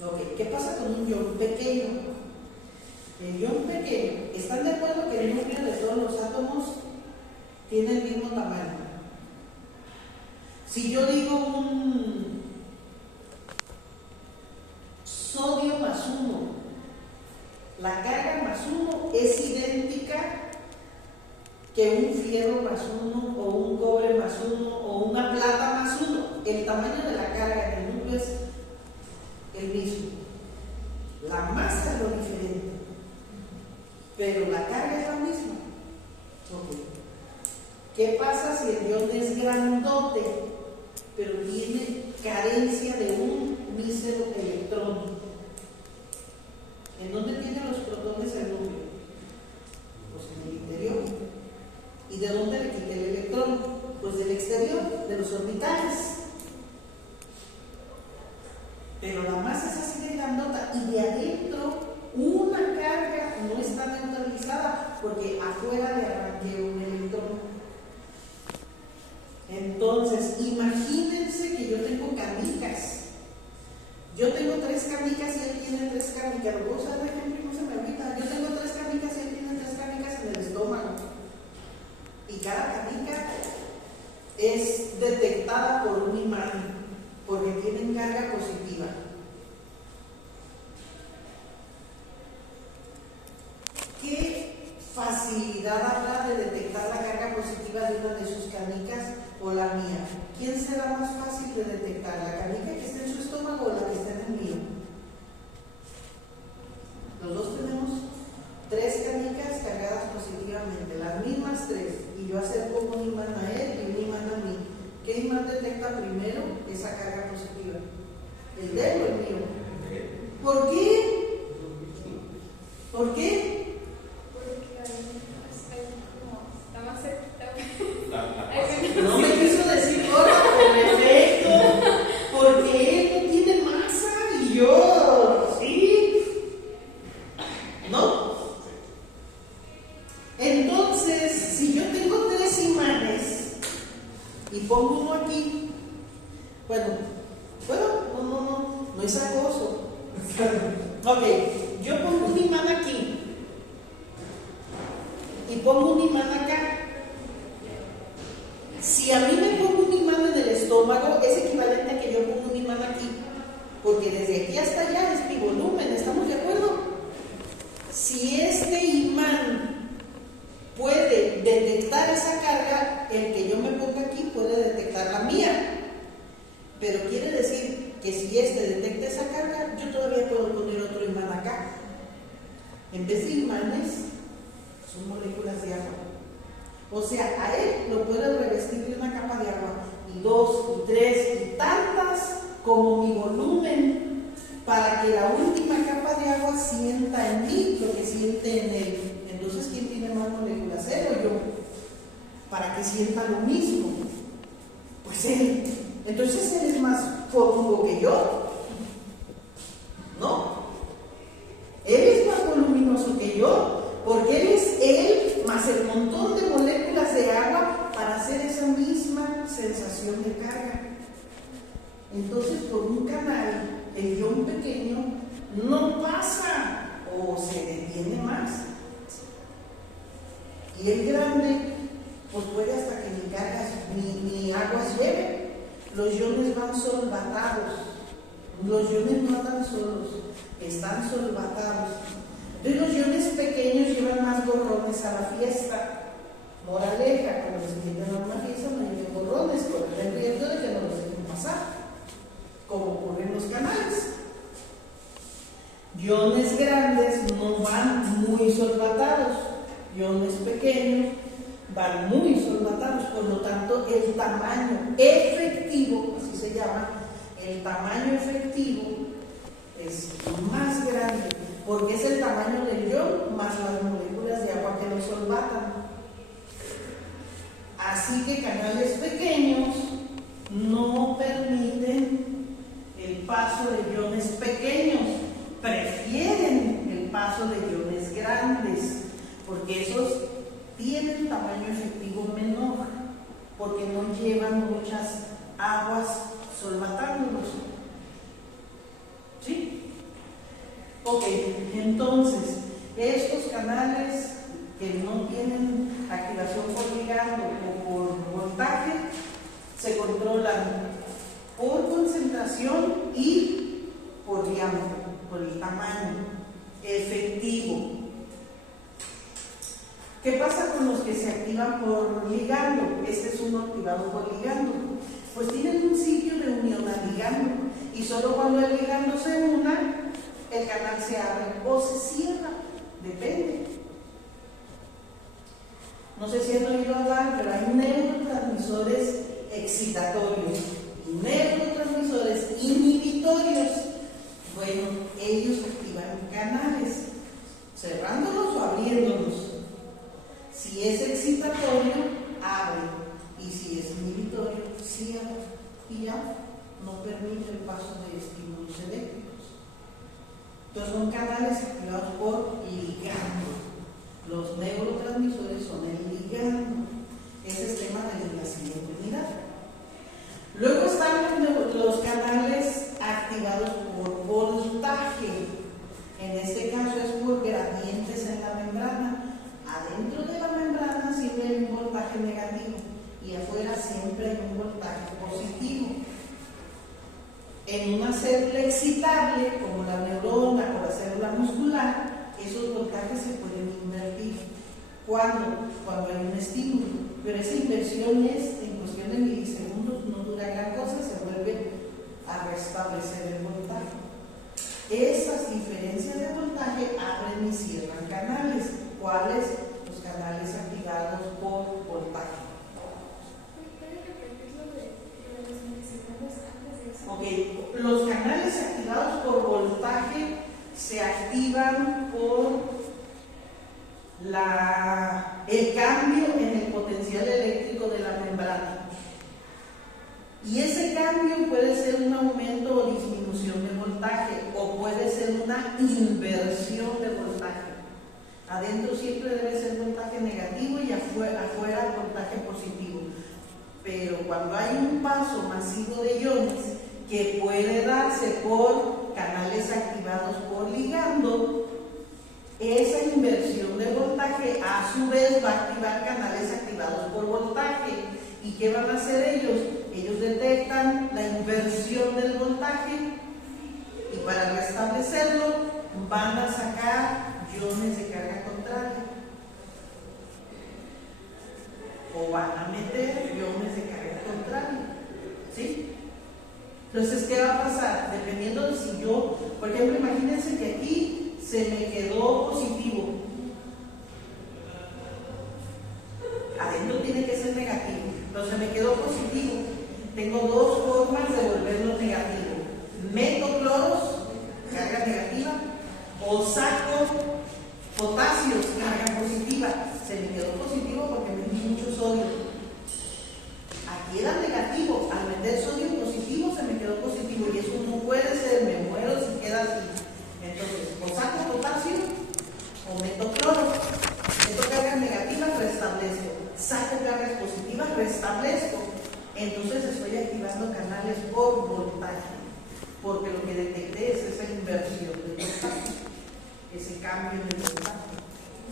Okay. ¿Qué pasa con un ion pequeño? El ion pequeño, ¿están de acuerdo que el núcleo de todos los tiene el mismo tamaño. Si yo digo un sodio más 1, la carga más 1 es idéntica que un fierro más 1 o un cobre más 1 o una plata más 1. El tamaño de la carga en el núcleo es el mismo. La masa es lo diferente, pero la carga es la misma. Okay. ¿Qué pasa si el ion es grandote, pero tiene carencia de un mísero electrón? ¿En dónde tienen los protones el núcleo? Pues en el interior. ¿Y de dónde le quité el electrón? Pues del exterior, de los orbitales. Pero la masa es así de grandota y de adentro una carga no está neutralizada porque afuera le arranqué un electrón. Entonces, imagínense que yo tengo canicas. Yo tengo 3 canicas y él tiene 3 canicas. Lo puedo usar de ejemplo y no se me olvida. Yo tengo 3 canicas y él tiene 3 canicas en el estómago. Y cada canica es detectada por un imán, porque tienen carga positiva. ¿Qué facilidad habrá de detectar la carga positiva de una de sus canicas o la mía? ¿Quién será más fácil de detectar? ¿La canica que está en su estómago o la que está en el mío? Los dos tenemos 3 canicas cargadas positivamente, las mismas 3, y yo acerco un imán a él y un imán a mí. ¿Qué imán detecta primero esa carga positiva? ¿El de él o el mío? ¿Por qué? ¿Por qué? No me quiso decir ahora, perfecto, porque él no tiene masa y yo sí, ¿no? Entonces, si yo tengo 3 imanes y pongo uno aquí, bueno, no es acoso. Ok, yo pongo un imán aquí y pongo un imán acá. Si a mí me pongo un imán en el estómago, es equivalente a que yo pongo un imán aquí, porque desde aquí hasta allá es mi volumen, ¿estamos de acuerdo? Si este imán puede detectar esa carga, el que yo me ponga aquí puede detectar la mía. Pero quiere decir que si este detecta esa carga, yo todavía puedo poner otro imán acá. En vez de imanes, son moléculas de agua. O sea, a él lo puedo revestir de una capa de agua, y 2, y 3, y tantas como mi volumen, para que la última capa de agua sienta en mí lo que siente en él. Entonces, ¿quién tiene más moléculas? ¿Él o yo? Para que sienta lo mismo. Pues él. Entonces, él es más fórmulo que yo, ¿no? Él es más voluminoso que yo, porque él es él más el montón de moléculas de agua para hacer esa misma sensación de carga. Entonces, por un canal, el ion pequeño no pasa o se detiene más. Y el grande, pues puede hasta que ni cargas ni aguas lleve. Los iones van solvatados. Los iones no andan solos, están solvatados. Entonces los iones pequeños llevan más gorrones a la fiesta. Moraleja, cuando se meten a una fiesta no lleven gorrones, corren el riesgo de que no los dejen pasar, como ocurre en los canales. Iones grandes no van muy solvatados, iones pequeños van muy solvatados, por lo tanto el tamaño efectivo, así se llama, el tamaño efectivo es más grande, porque es el tamaño del ion más las moléculas de agua que lo solvatan. Así que canales pequeños no permiten el paso de iones pequeños, prefieren el paso de iones grandes, porque esos tienen tamaño efectivo menor, porque no llevan muchas aguas solvatándolos. ¿Sí? Ok, entonces, estos canales que no tienen activación por ligando se controlan por concentración y por diámetro, por el tamaño efectivo. ¿Qué pasa con los que se activan por ligando? Este es uno activado por ligando. Pues tienen un sitio de unión al ligando y solo cuando el ligando se una, el canal se abre o se cierra, depende. No sé si han oído hablar, pero hay neurotransmisores excitatorios y neurotransmisores inhibitorios. Bueno, ellos activan canales, cerrándolos o abriéndolos. Si es excitatorio, abre, y si es inhibitorio, cierra, y ya no permite el paso de estímulos eléctricos. Entonces son canales activados por ligando. Los neurotransmisores son el ligando. Ese es tema de la siguiente unidad. Luego están los canales activados por voltaje. En este caso es por gradientes en la membrana. Adentro de la membrana siempre hay un voltaje negativo y afuera siempre hay un voltaje positivo. En una célula excitable, como la neurona o la célula muscular, esos voltajes se pueden invertir. Cuando hay un estímulo, pero esa inversión es en cuestión de milisegundos, no dura gran cosa, se vuelve a restablecer el voltaje. Esas diferencias de voltaje abren y cierran canales. ¿Cuáles? Los canales activados por voltaje. Ok, los canales activados por voltaje se activan por el cambio en el potencial eléctrico de la membrana. Y ese cambio puede ser un aumento o disminución de voltaje, o puede ser una inversión de voltaje. Adentro siempre debe ser voltaje negativo y afuera voltaje positivo. Pero cuando hay un paso masivo de iones que puede darse por canales activados por ligando, esa inversión de voltaje a su vez va a activar canales activados por voltaje. ¿Y qué van a hacer ellos? Ellos detectan la inversión del voltaje y para restablecerlo van a sacar iones de carga contraria o van a meter iones de carga contraria. ¿Sí? Entonces, ¿qué va a pasar? Dependiendo de si yo, por ejemplo, imagínense que aquí se me quedó positivo. Adentro tiene que ser negativo, pero se me quedó positivo. Tengo dos formas de volverlo negativo. Meto cloros, carga negativa, o saco potasios, carga positiva. Se me quedó positivo porque metí mucho sodio. Aquí era negativo, al meter sodio positivo se me quedó positivo y eso no puede ser, me muero si queda así. Entonces, o saco potasio o meto cloro. Meto cargas negativas, restablezco. Saco cargas positivas, restablezco. Entonces estoy activando canales por voltaje, porque lo que detecté es esa inversión del voltaje, ese cambio en el voltaje.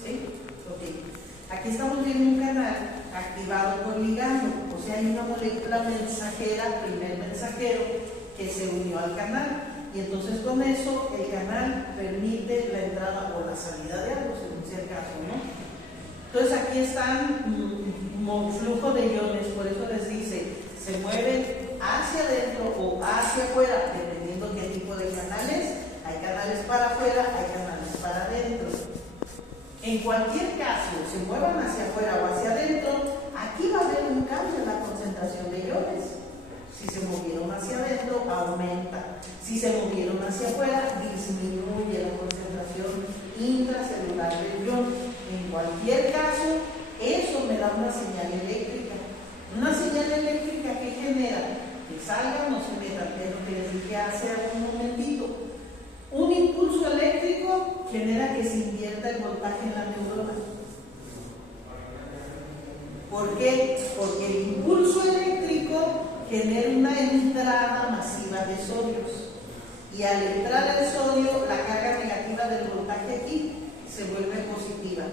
¿Sí? Ok. Aquí estamos viendo un canal activado por ligando, o sea, hay una molécula mensajera, primer mensajero, que se unió al canal. Y entonces con eso el canal permite la entrada o la salida de algo, según sea el caso, ¿no? Entonces aquí están flujo de iones, por eso les dice, se mueven hacia adentro o hacia afuera, dependiendo qué tipo de canales. Hay canales para afuera, hay canales para adentro. En cualquier caso, se muevan hacia afuera o hacia adentro, aquí va a haber un cambio en la concentración de iones. Si se movieron hacia adentro, aumenta. Si se movieron hacia afuera, disminuye la concentración intracelular del ion. En cualquier caso, eso me da una señal eléctrica. Una señal eléctrica que genera que salgan o se metan, es lo que les dije hace un momentito. Un impulso eléctrico genera que se invierta el voltaje en la neurona. ¿Por qué? Porque el impulso eléctrico genera una entrada masiva de sodios. Y al entrar el sodio, la carga negativa del voltaje aquí se vuelve positiva.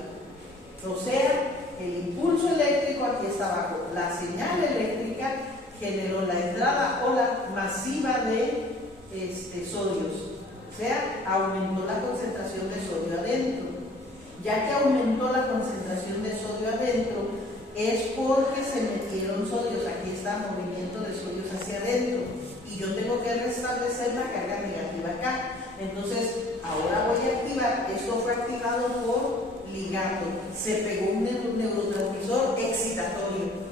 O sea, el impulso eléctrico aquí está abajo. La señal eléctrica generó la entrada ola masiva de sodios, o sea, aumentó la concentración de sodio adentro. Ya que aumentó la concentración de sodio adentro, es porque se metieron sodios. Aquí está movimiento de sodios hacia adentro y yo tengo que restablecer la carga negativa acá. Entonces, ahora voy a activar, esto fue activado por ligando, se pegó un neurotransmisor excitatorio.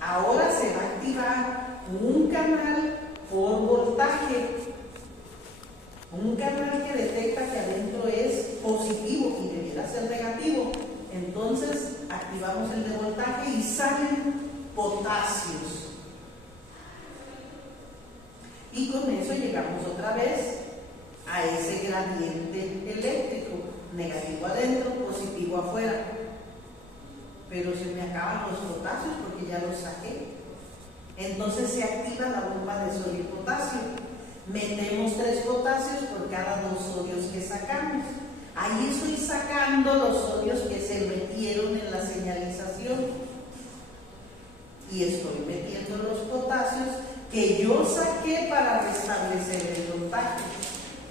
Ahora se va a activar un canal por voltaje, un canal que detecta que adentro es positivo y debiera ser negativo. Entonces activamos el de voltaje y salen potasios. Y con eso llegamos otra vez a ese gradiente eléctrico, negativo adentro, positivo afuera. Pero se me acaban los potasios porque ya los saqué. Entonces se activa la bomba de sodio y potasio. Metemos 3 potasios por cada 2 sodios que sacamos. Ahí estoy sacando los sodios que se metieron en la señalización. Y estoy metiendo los potasios que yo saqué para restablecer el voltaje.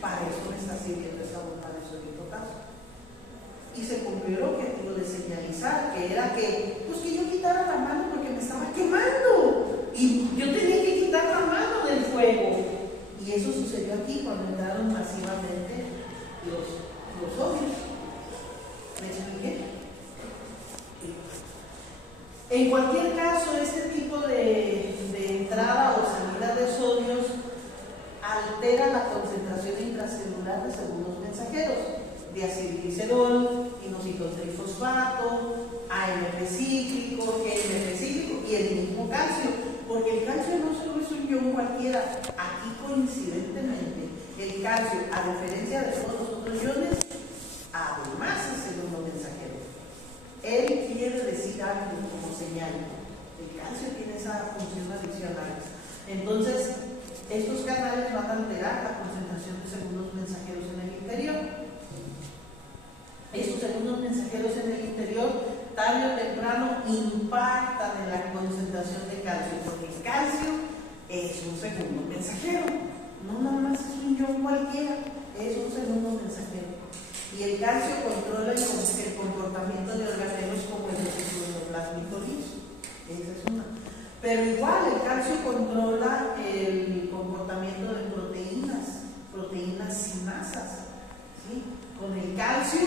Para eso me está sirviendo esa bomba de sodio y potasio. Y se cumplió el objetivo de señalizar, que era que, pues que yo quitara la mano porque me estaba quemando. Y yo tenía que quitar la mano del fuego. Y eso sucedió aquí cuando entraron masivamente los sodios. ¿Me expliqué? En cualquier caso, este tipo de entrada o salida de sodios altera la concentración intracelular de segundos mensajeros, de acilglicerol, inositol trifosfato, AMP cíclico, GMP cíclico y el mismo calcio, porque el calcio no solo es un ion cualquiera. Aquí coincidentemente el calcio, a diferencia de todos los otros iones, además es segundo mensajero. Él quiere decir algo como señal. El calcio tiene esa función adicional. Entonces, estos canales van a alterar la concentración de segundos mensajeros en el interior. Estos segundos mensajeros en el interior, tarde o temprano, impactan en la concentración de calcio, porque el calcio es un segundo mensajero. No nada más es un ion cualquiera, es un segundo mensajero. Y el calcio controla el comportamiento de organelos como el citoplasmico liso. Esa es una. Pero igual el calcio controla el comportamiento de proteínas sinasas. ¿Sí? Con el calcio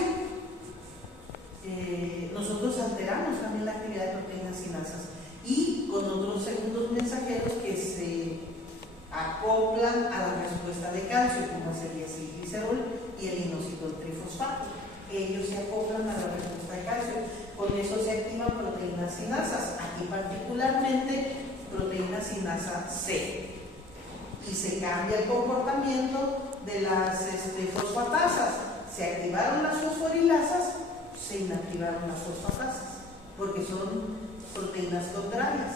nosotros alteramos también la actividad de proteínas sinasas y con otros segundos mensajeros que se acoplan a la respuesta de calcio, como es el diacilglicerol y el inositol trifosfato. Ellos se acoplan a la respuesta de calcio. Con eso se activan proteínas sinasas, aquí particularmente proteína sinasa C. Y se cambia el comportamiento de las fosfatasas. Se activaron las fosforilasas, se inactivaron las fosfatasas, porque son proteínas contrarias.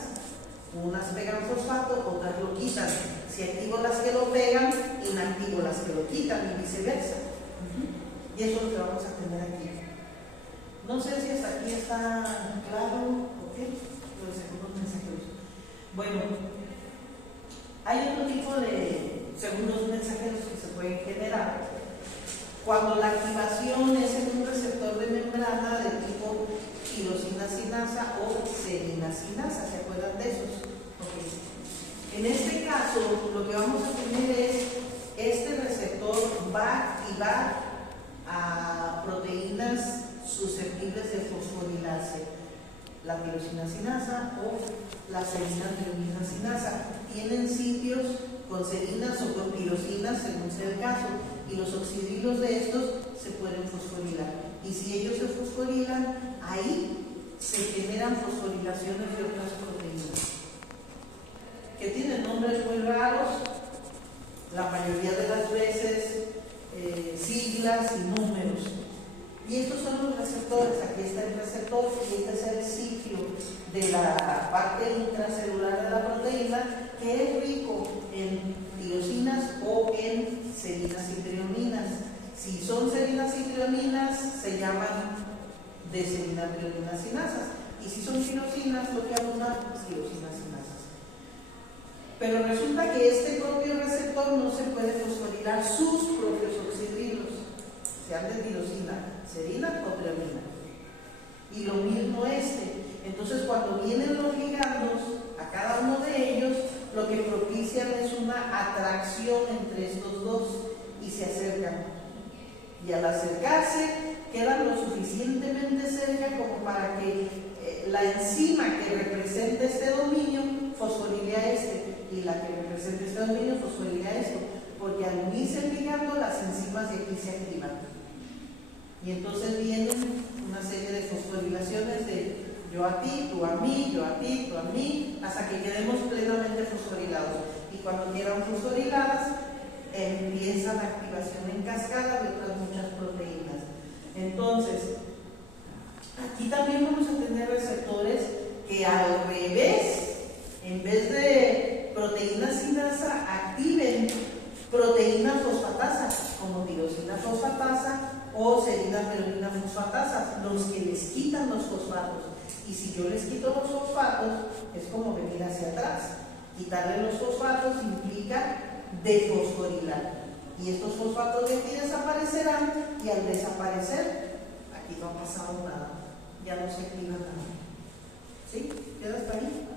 Unas pegan fosfato, otras lo quitan. Si activo las que lo pegan, inactivo las que lo quitan y viceversa. Y eso es lo que vamos a tener aquí. No sé si hasta aquí está claro, ¿ok? Los segundos mensajeros. Bueno, hay otro tipo de segundos mensajeros que se pueden generar cuando la activación es en un receptor de membrana de tipo tirosina sinasa o serina sinasa. ¿Se acuerdan de esos? Okay. En este caso, lo que vamos a tener es este receptor va a activar a proteínas susceptibles de fosforilase, la tirosina sinasa o la serina tirosina sinasa. Tienen sitios con serinas o con tirosinas, según sea el caso, y los oxidilos de estos se pueden fosforilar. Y si ellos se fosforilan, ahí se generan fosforilaciones de otras proteínas que tienen nombres muy raros, la mayoría de las veces siglas y números. Y estos son los receptores. Aquí está el receptor y este es el sitio de la parte intracelular de la proteína, que es rico en tirosinas o en serinas y trioninas. Si son serinas y trioninas, se llaman deserina trioninas sinasas. Y si son tirosinas, lo que abundan, tirosinas sinasas. Pero resulta que este propio receptor no se puede fosforilar sus propios oxidrilos, sean de tirosina, serina o treonina. Y lo mismo este. Entonces, cuando vienen los ligandos a cada uno de ellos, lo que propician es una atracción entre estos dos y se acercan. Y al acercarse, quedan lo suficientemente cerca como para que la enzima que representa este dominio fosforile a este, y la que representa este dominio fosforile a esto, porque al unirse el ligando, las enzimas de aquí se activan. Y entonces vienen una serie de fosforilaciones de yo a ti, tú a mí, yo a ti, tú a mí, hasta que quedemos plenamente fosforilados. Y cuando quedan fosforiladas, empieza la activación en cascada de otras muchas proteínas. Entonces, aquí también vamos a tener receptores que al revés, en vez de proteína sinasa, activen proteína fosfatasa, como tirosina fosfatasa o serina treonina fosfatasa, los que les quitan los fosfatos. Y si yo les quito los fosfatos, es como venir hacia atrás. Quitarle los fosfatos implica defosforilar. Y estos fosfatos de aquí desaparecerán, y al desaparecer, aquí no ha pasado nada, ya no se activa nada. ¿Sí? ¿Queda hasta ahí?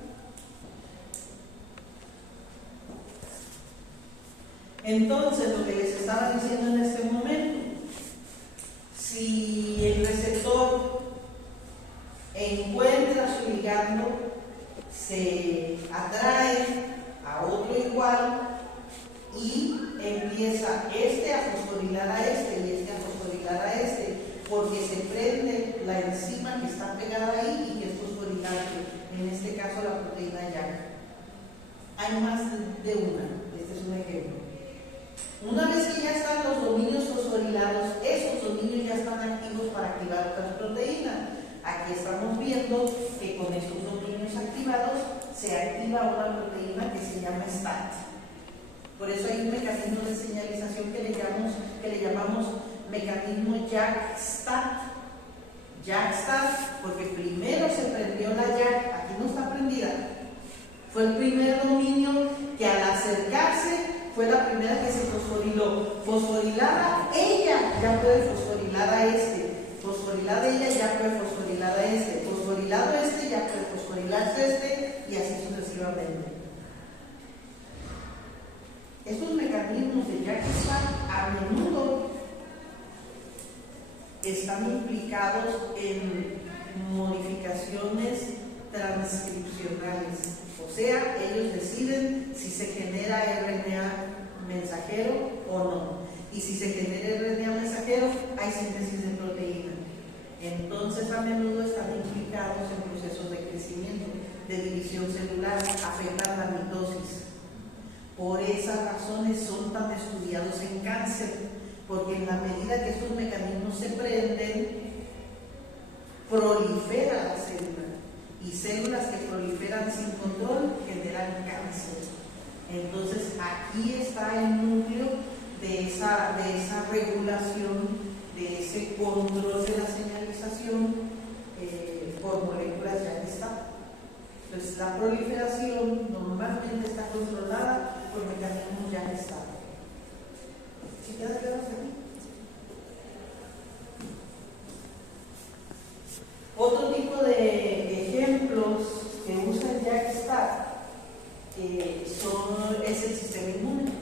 Entonces, lo que les estaba diciendo en este momento, si el receptor encuentra su ligando, se atrae a otro igual y empieza este a fosforilar a este y este a fosforilar a este, porque se prende la enzima que está pegada ahí y que es fosforilante, en este caso la proteína YAG. Hay más de una, este es un ejemplo. Una vez que ya están los dominios fosforilados, esos dominios ya están activos para activar otras proteínas. Aquí estamos viendo que con estos dominios activados se activa una proteína que se llama STAT. Por eso hay un mecanismo de señalización que le llamamos mecanismo JAK-STAT. JAK-STAT, porque primero se prendió la JAK, aquí no está prendida. Fue el primer dominio que al acercarse fue la primera que se fosforiló. Fosforilada ella ya puede fosforilar a este. Fosforilada ella ya puede fosforilar a este. Fosforilado este ya puede fosforilarse este, y así sucesivamente. Estos mecanismos de JAK-STAT a menudo están implicados en modificaciones transcripcionales. O sea, ellos deciden si se genera RNA mensajero o no. Y si se genera RNA mensajero, hay síntesis de proteína. Entonces, a menudo están implicados en procesos de crecimiento, de división celular, afectan la mitosis. Por esas razones son tan estudiados en cáncer, porque en la medida que estos mecanismos se prenden, prolifera la célula. Y células que proliferan sin control generan cáncer. Entonces, aquí está el núcleo de esa regulación, de ese control de la señalización por moléculas JAK-STAT. Entonces, la proliferación normalmente está controlada por mecanismos JAK-STAT. ¿Sí queda claro hasta aquí? Otro tipo de ejemplos que usa el JAK-STAT es el sistema inmune.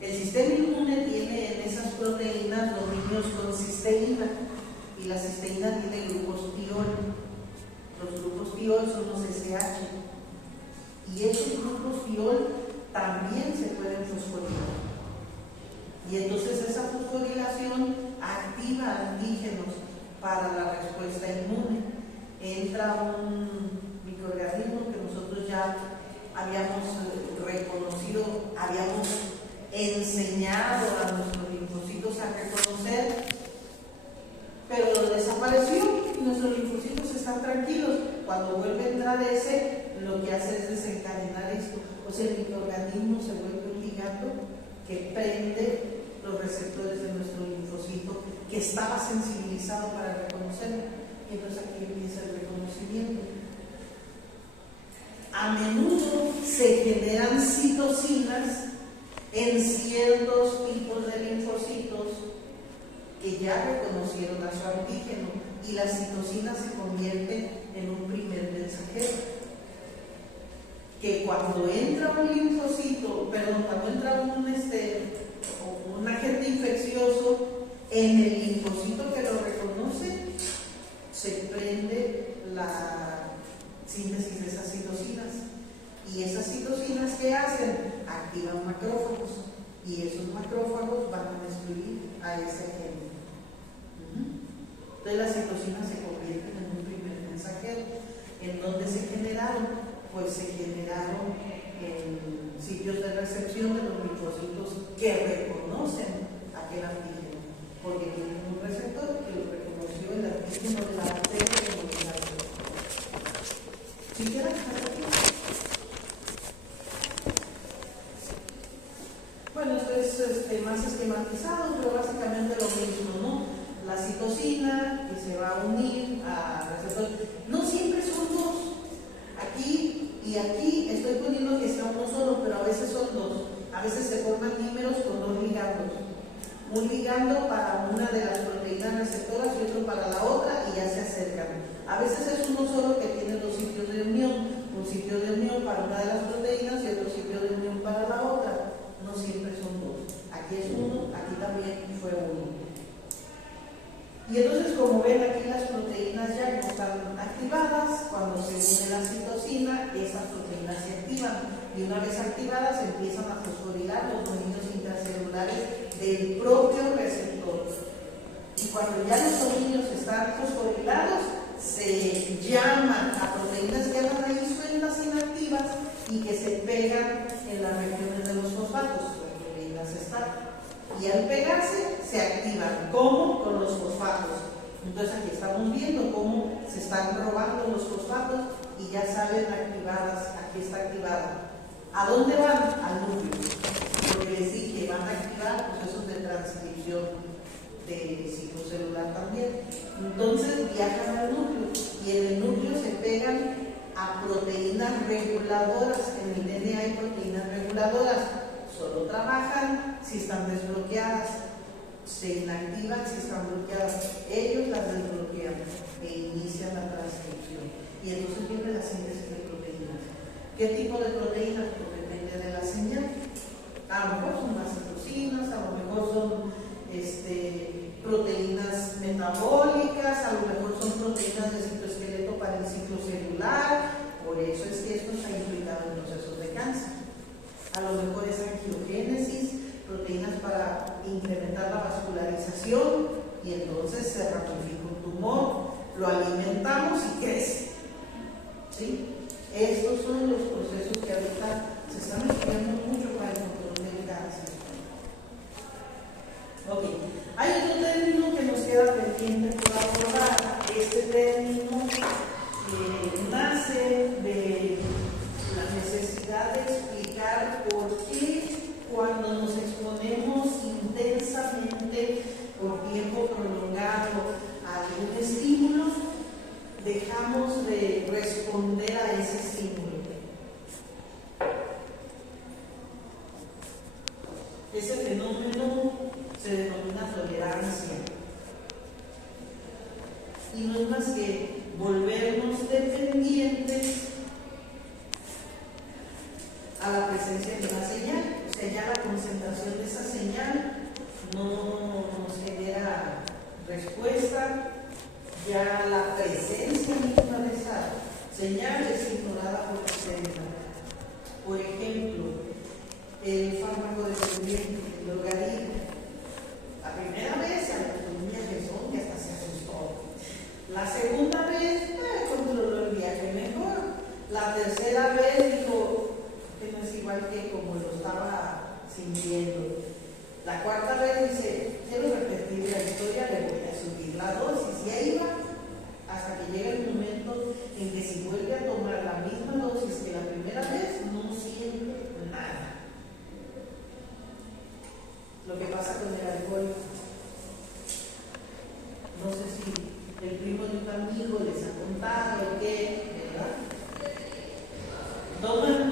El sistema inmune tiene en esas proteínas dominios con cisteína, y la cisteína tiene grupos tiol. Los grupos tiol son los SH, y esos grupos tiol también se pueden fosforilar. Y entonces esa fosforilación activa antígenos para la respuesta inmune. Entra un microorganismo que nosotros ya habíamos reconocido, habíamos enseñado a nuestros linfocitos a reconocer, pero desapareció y nuestros linfocitos están tranquilos. Cuando vuelve a entrar ese, lo que hace es desencadenar esto. O sea, el microorganismo se vuelve un ligando que prende los receptores de nuestro linfocito, que estaba sensibilizado para reconocerlo. Y entonces aquí empieza el reconocimiento. A menudo se generan citocinas en ciertos tipos de linfocitos que ya reconocieron a su antígeno, y las citocinas se convierten en un primer mensajero. Que cuando entra un linfocito, cuando entra un agente infeccioso en el linfocito que lo reconoce, se prende la síntesis de esas citocinas. Y esas citocinas, ¿qué hacen? Activan macrófagos, y esos macrófagos van a destruir a ese agente. Entonces las citocinas se convierten en un primer mensajero. ¿En dónde se generaron? Pues se generaron en sitios de recepción de los linfocitos que reconocen aquel antígeno, porque tienen un receptor que lo reconoció el antígeno de la bacteria como el antígeno. ¿Sí queda claro aquí? Bueno, esto es más esquematizado, pero básicamente lo mismo, ¿no? La citocina que se va a unir al receptor. No siempre son dos. Aquí y aquí estoy poniendo que sea uno solo, pero a veces son dos. A veces se forman dímeros con dos ligandos. Un ligando para una de las proteínas receptoras y otro para la otra, y ya se acercan. A veces es uno solo que tiene dos sitios de unión. Un sitio de unión para una de las proteínas y otro sitio de unión para la otra. No siempre son dos. Aquí es uno, aquí también fue uno. Y entonces, como ven, aquí las proteínas ya no están activadas. Cuando se une la citocina, esas proteínas se activan, y una vez activadas empiezan a fosforilar los dominios intracelulares del propio receptor. Y cuando ya los dominios están fosforilados, se llaman a proteínas que andan ahí sueltas inactivas y que se pegan en las regiones de los fosfatos, las proteínas están. Y al pegarse, se activan. ¿Cómo? Con los fosfatos. Entonces aquí estamos viendo cómo se están robando los fosfatos y ya salen activadas. Aquí está activada. ¿A dónde van? Al núcleo. Porque les dije, van a activar procesos de transcripción de ciclocelular también. Entonces viajan al núcleo, y en el núcleo se pegan a proteínas reguladoras. En el DNA hay proteínas reguladoras. Solo trabajan si están desbloqueadas, se inactivan si están bloqueadas. Ellos las desbloquean e inician la transcripción. Y entonces viene la síntesis de proteínas. ¿Qué tipo de proteínas? Pues depende de la señal. A lo mejor son las citocinas, a lo mejor son proteínas metabólicas, a lo mejor son proteínas de citoesqueleto para el ciclo celular. Por eso es que esto está implicado en procesos de cáncer. A lo mejor es angiogénesis, proteínas para incrementar la vascularización, y entonces se ramifica un tumor, lo alimentamos y crece. ¿Sí? Estos son los procesos que ahorita se están estudiando mucho para el control del cáncer. Ok, hay otro término que nos queda pendiente por abordar. Este término nace de la necesidad de explicar por qué cuando nos exponemos intensamente por tiempo prolongado a algún estímulo, dejamos de responder a ese estímulo. Ese fenómeno se denomina tolerancia, y no es más que volvernos dependientes a la presencia de una señal. O sea, ya la concentración de esa señal no nos genera respuesta, ya la presencia misma de esa señal es ignorada por el cerebro. Por ejemplo, el fármaco dependiente, el Logaritmo. La primera vez se le un viajezón que hasta se asustó. La segunda vez controló el viaje mejor. La tercera vez dijo que no es igual que como lo estaba sintiendo. La cuarta vez dice, quiero repetir la historia, le voy a subir la dosis, y ahí va, hasta que llega el momento en que si vuelve a tomar la misma dosis que la primera vez, no siente nada. Lo que pasa con el alcohol, no sé si el primo de un amigo les ha contado o qué, ¿verdad? Toman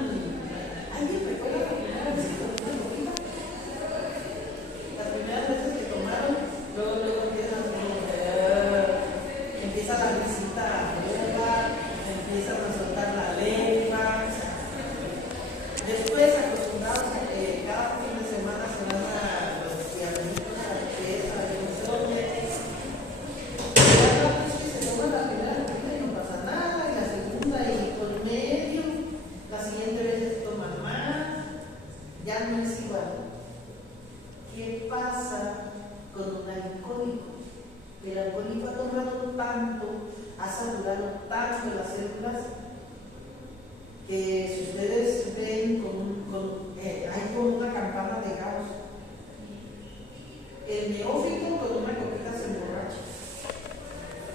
que si ustedes ven hay como una campana de Gauss. El neófito con una copita se emborracha.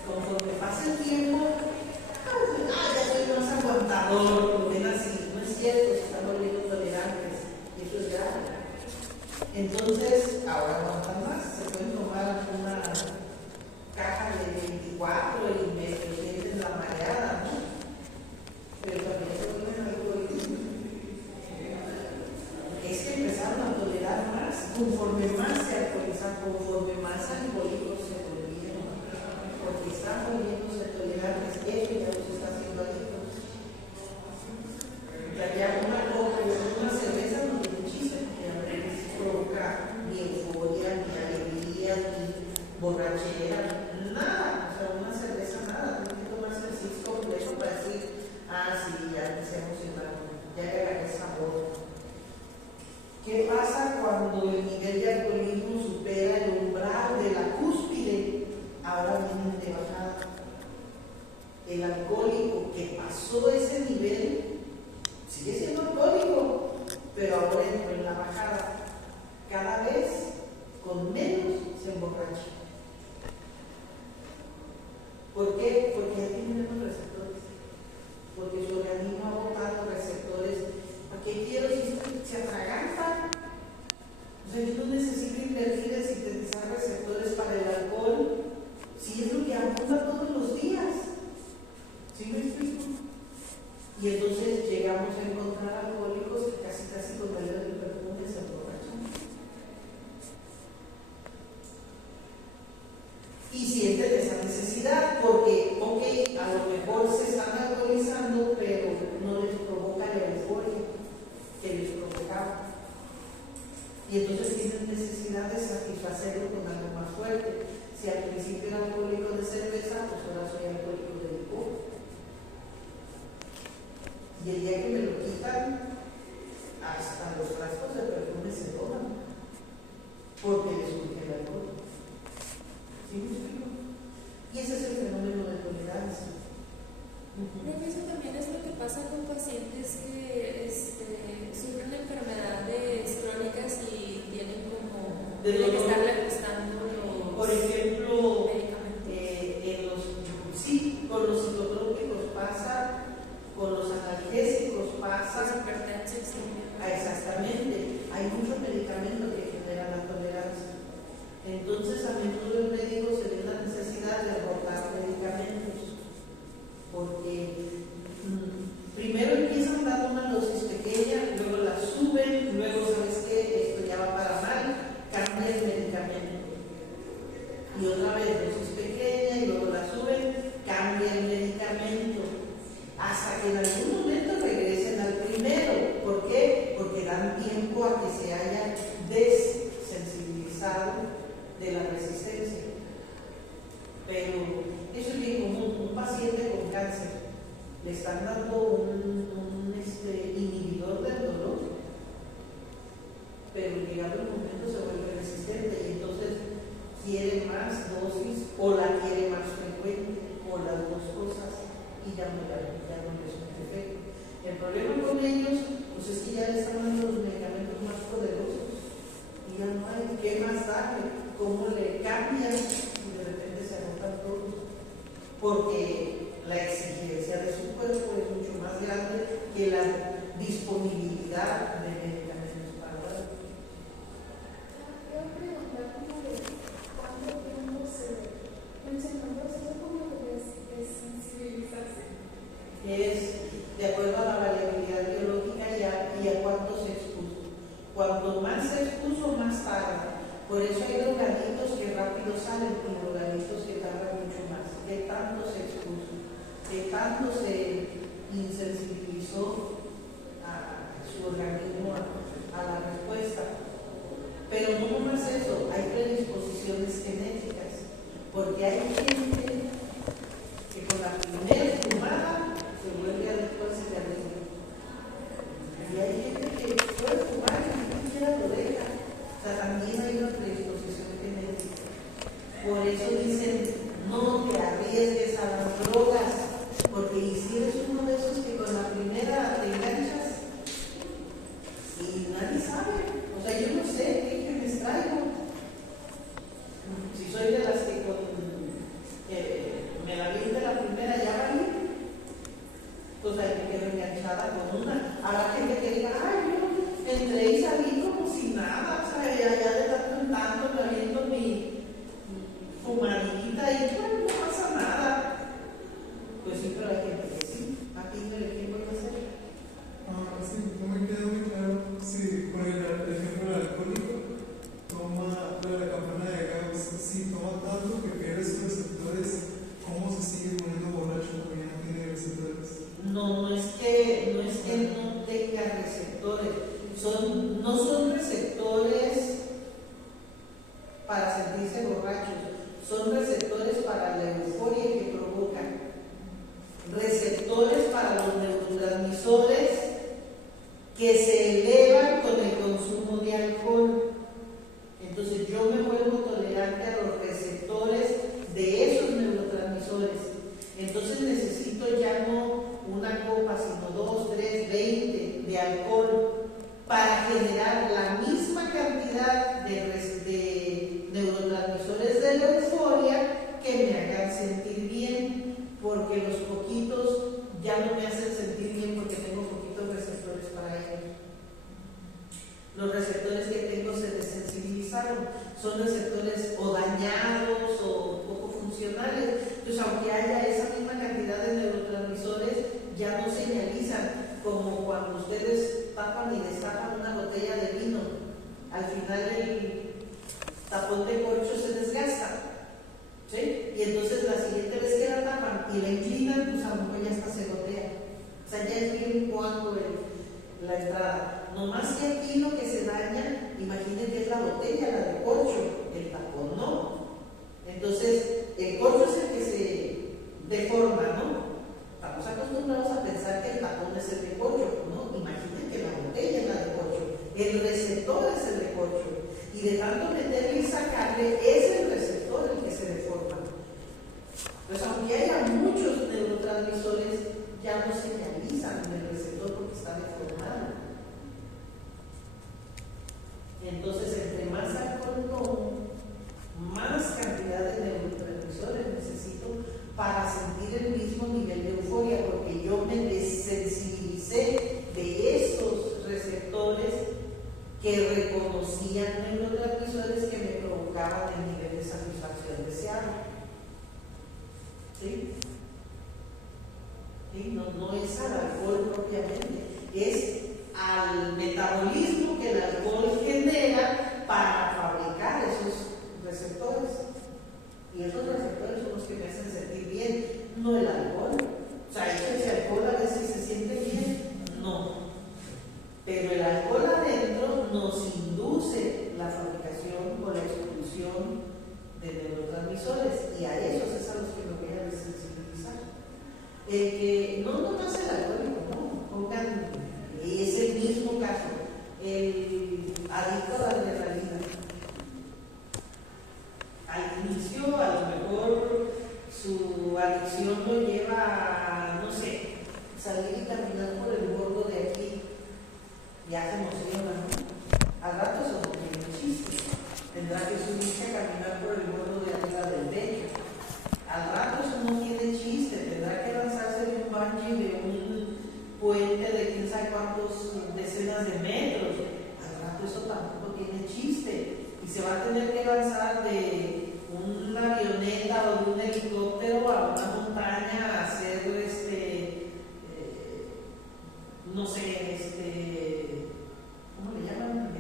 Conforme pasa el tiempo, ya soy más aguantador, lo ven así. No es cierto, se están volviendo tolerantes. Y eso es grave. Entonces, ahora aguantan más. Se pueden tomar una caja de 24 y me sienten la mareada, ¿no? Pero también se vuelven alcohólicos. Es que empezaron a tolerar más, conforme más se alcoholizan, conforme más alcohólicos se volvieron, porque están volviéndose tolerantes, eso ya los está haciendo adictos. Ya había una cerveza no tiene chiste, porque a veces provoca ni euforia, ni alegría, ni borrachera, nada, o sea, una cerveza nada, tiene que tomarse el six completo para decir, sí, ya se emocionaron, ya le agarré sabor. ¿Qué pasa cuando el nivel de alcoholismo supera el umbral de la cúspide? Ahora vienen de bajada. El alcohólico que pasó ese nivel sigue siendo alcohólico, pero ahora entró en la bajada. Cada vez con menos se emborracha. ¿Por qué? Porque ya tiene menos receptores. Porque su organismo ha botado receptores. ¿Para qué quiero si se atraganta? O sea, yo no necesito invertir en sintetizar receptores para el alcohol, si es lo que abunda todos los días. ¿Sí me explico? Y entonces llegamos a encontrar alcohólicos que casi con el perfume se emborrachan. Y sienten esa necesidad porque, a lo mejor se están alcoholizando, pero no les provoca la euforia que les provocaba. Y entonces tienen necesidad de satisfacerlo con algo más fuerte. Si al principio era alcohólico de cerveza, pues ahora soy alcohólico de licor. Y el día que me lo quitan, hasta los frascos de perfume se toman, porque les surge el alcohol. ¿Sí me explico? Y ese es el fenómeno de tolerancia. Creo que eso también es lo que pasa con pacientes que sufren enfermedades crónicas y tienen como de que estarle ajustando los por ejemplo, medicamentos. Con los psicotrópicos pasa, con los analgésicos pasa. Los hipertensivos también. Exactamente, hay muchos medicamentos que generan la tolerancia. Entonces, a menudo el médico se ve la necesidad de rotar medicamentos, porque primero empiezan dando una dosis pequeña, luego la suben, luego, ¿sabes qué? Esto ya va para mal, cambia el medicamento. Y otra vez dosis pequeña, y luego la suben, cambia el medicamento, hasta que en algún momento regresen al primero. ¿Por qué? Porque dan tiempo a que se haya desensibilizado de la resistencia. Pero eso es bien común. Un paciente con cáncer le están dando un inhibidor del dolor, pero llegado el momento se vuelve resistente y entonces quiere más dosis o la quiere más frecuente o las dos cosas y ya no le surge efecto. El problema con ellos pues es que ya le están dando los medicamentos más poderosos y ya no hay qué más darle, cómo le cambian y de repente se agotan todos, porque la exigencia de su cuerpo es mucho más grande desata con una. Habrá gente que diga, ay, yo entré y salí como si nada, o sea, ya de tanto en tanto me aviento mi fumadita y bueno, no pasa nada. Pues sí, pero hay gente que sí. Aquí me le quiero hacer. Sí, no me queda muy claro si por el ejemplo del alcohólico toma la campana de Gauss, si toma tanto que pierde sus receptores, ¿cómo se sigue poniendo borracho porque ya no tiene receptores? No es que no tenga receptores, no son receptores para sentirse borrachos, son receptores para la euforia que provocan, receptores para los neurotransmisores que se elevan con el consumo de alcohol. Entonces yo me vuelvo tolerante a los receptores de esos neurotransmisores. Entonces necesito ya no una copa, sino 2, 3, 20 de alcohol para generar la misma cantidad de neurotransmisores de la euforia que me hagan sentir bien, porque los poquitos ya no me hacen sentir bien porque tengo poquitos receptores para ellos. Los receptores que tengo se desensibilizaron, son receptores o dañados o poco funcionales. Entonces, aunque haya esa misma cantidad de neurotransmisores, ya no señalizan, como cuando ustedes tapan y destapan una botella de vino. Al final el tapón de corcho se desgasta, ¿sí? Y entonces la siguiente vez que la tapan y la inclinan, pues a lo mejor ya hasta se gotea. O sea, ya es bien cuando la entrada. No más que aquí lo que se daña, imaginen que es la botella, la de corcho, el tapón no. Entonces, el corcho es el que se deforma, ¿no? Estamos acostumbrados a pensar que el tapón es el de corcho, ¿no? Imaginen que la botella es la de corcho, el receptor es el de corcho, y de tanto meterle y sacarle, es el receptor el que se deforma. Pues aunque haya muchos neurotransmisores, ya no señalizan el receptor porque está deformado. Entonces, entre más alcohol tomo, más cantidad de neurotransmisores necesito para sentir el mismo nivel de euforia, porque yo me desensibilicé de esos receptores que reconocían neurotransmisores que me provocaban el nivel de satisfacción deseado. ¿Sí? ¿Sí? No es al alcohol propiamente, es al metabolismo que el alcohol genera para fabricar esos receptores. Y esos receptores son los que me hacen sentir bien, no el alcohol. O sea, ese alcohol a ver si se siente bien, no. Pero el alcohol adentro nos induce la fabricación o la expulsión de neurotransmisores, y a esos es a los que me voy a desensibilizar. No más el alcohólico, no. Pongan, es el mismo caso, el adicto a la adrenalina. Al inicio, a lo mejor su adicción lo lleva a, no sé, salir y caminar por el bordo de aquí. Ya se emociona, ¿no? Al rato eso no tiene chiste. Tendrá que subirse a caminar por el bordo de arriba del techo. Al rato eso no tiene chiste. Tendrá que lanzarse de un bungee de un puente de quién sabe cuántos decenas de metros. Al rato eso tampoco tiene chiste. Y se va a tener que lanzar de una avioneta o de un helicóptero a una montaña a hacer no sé, ¿cómo le llaman?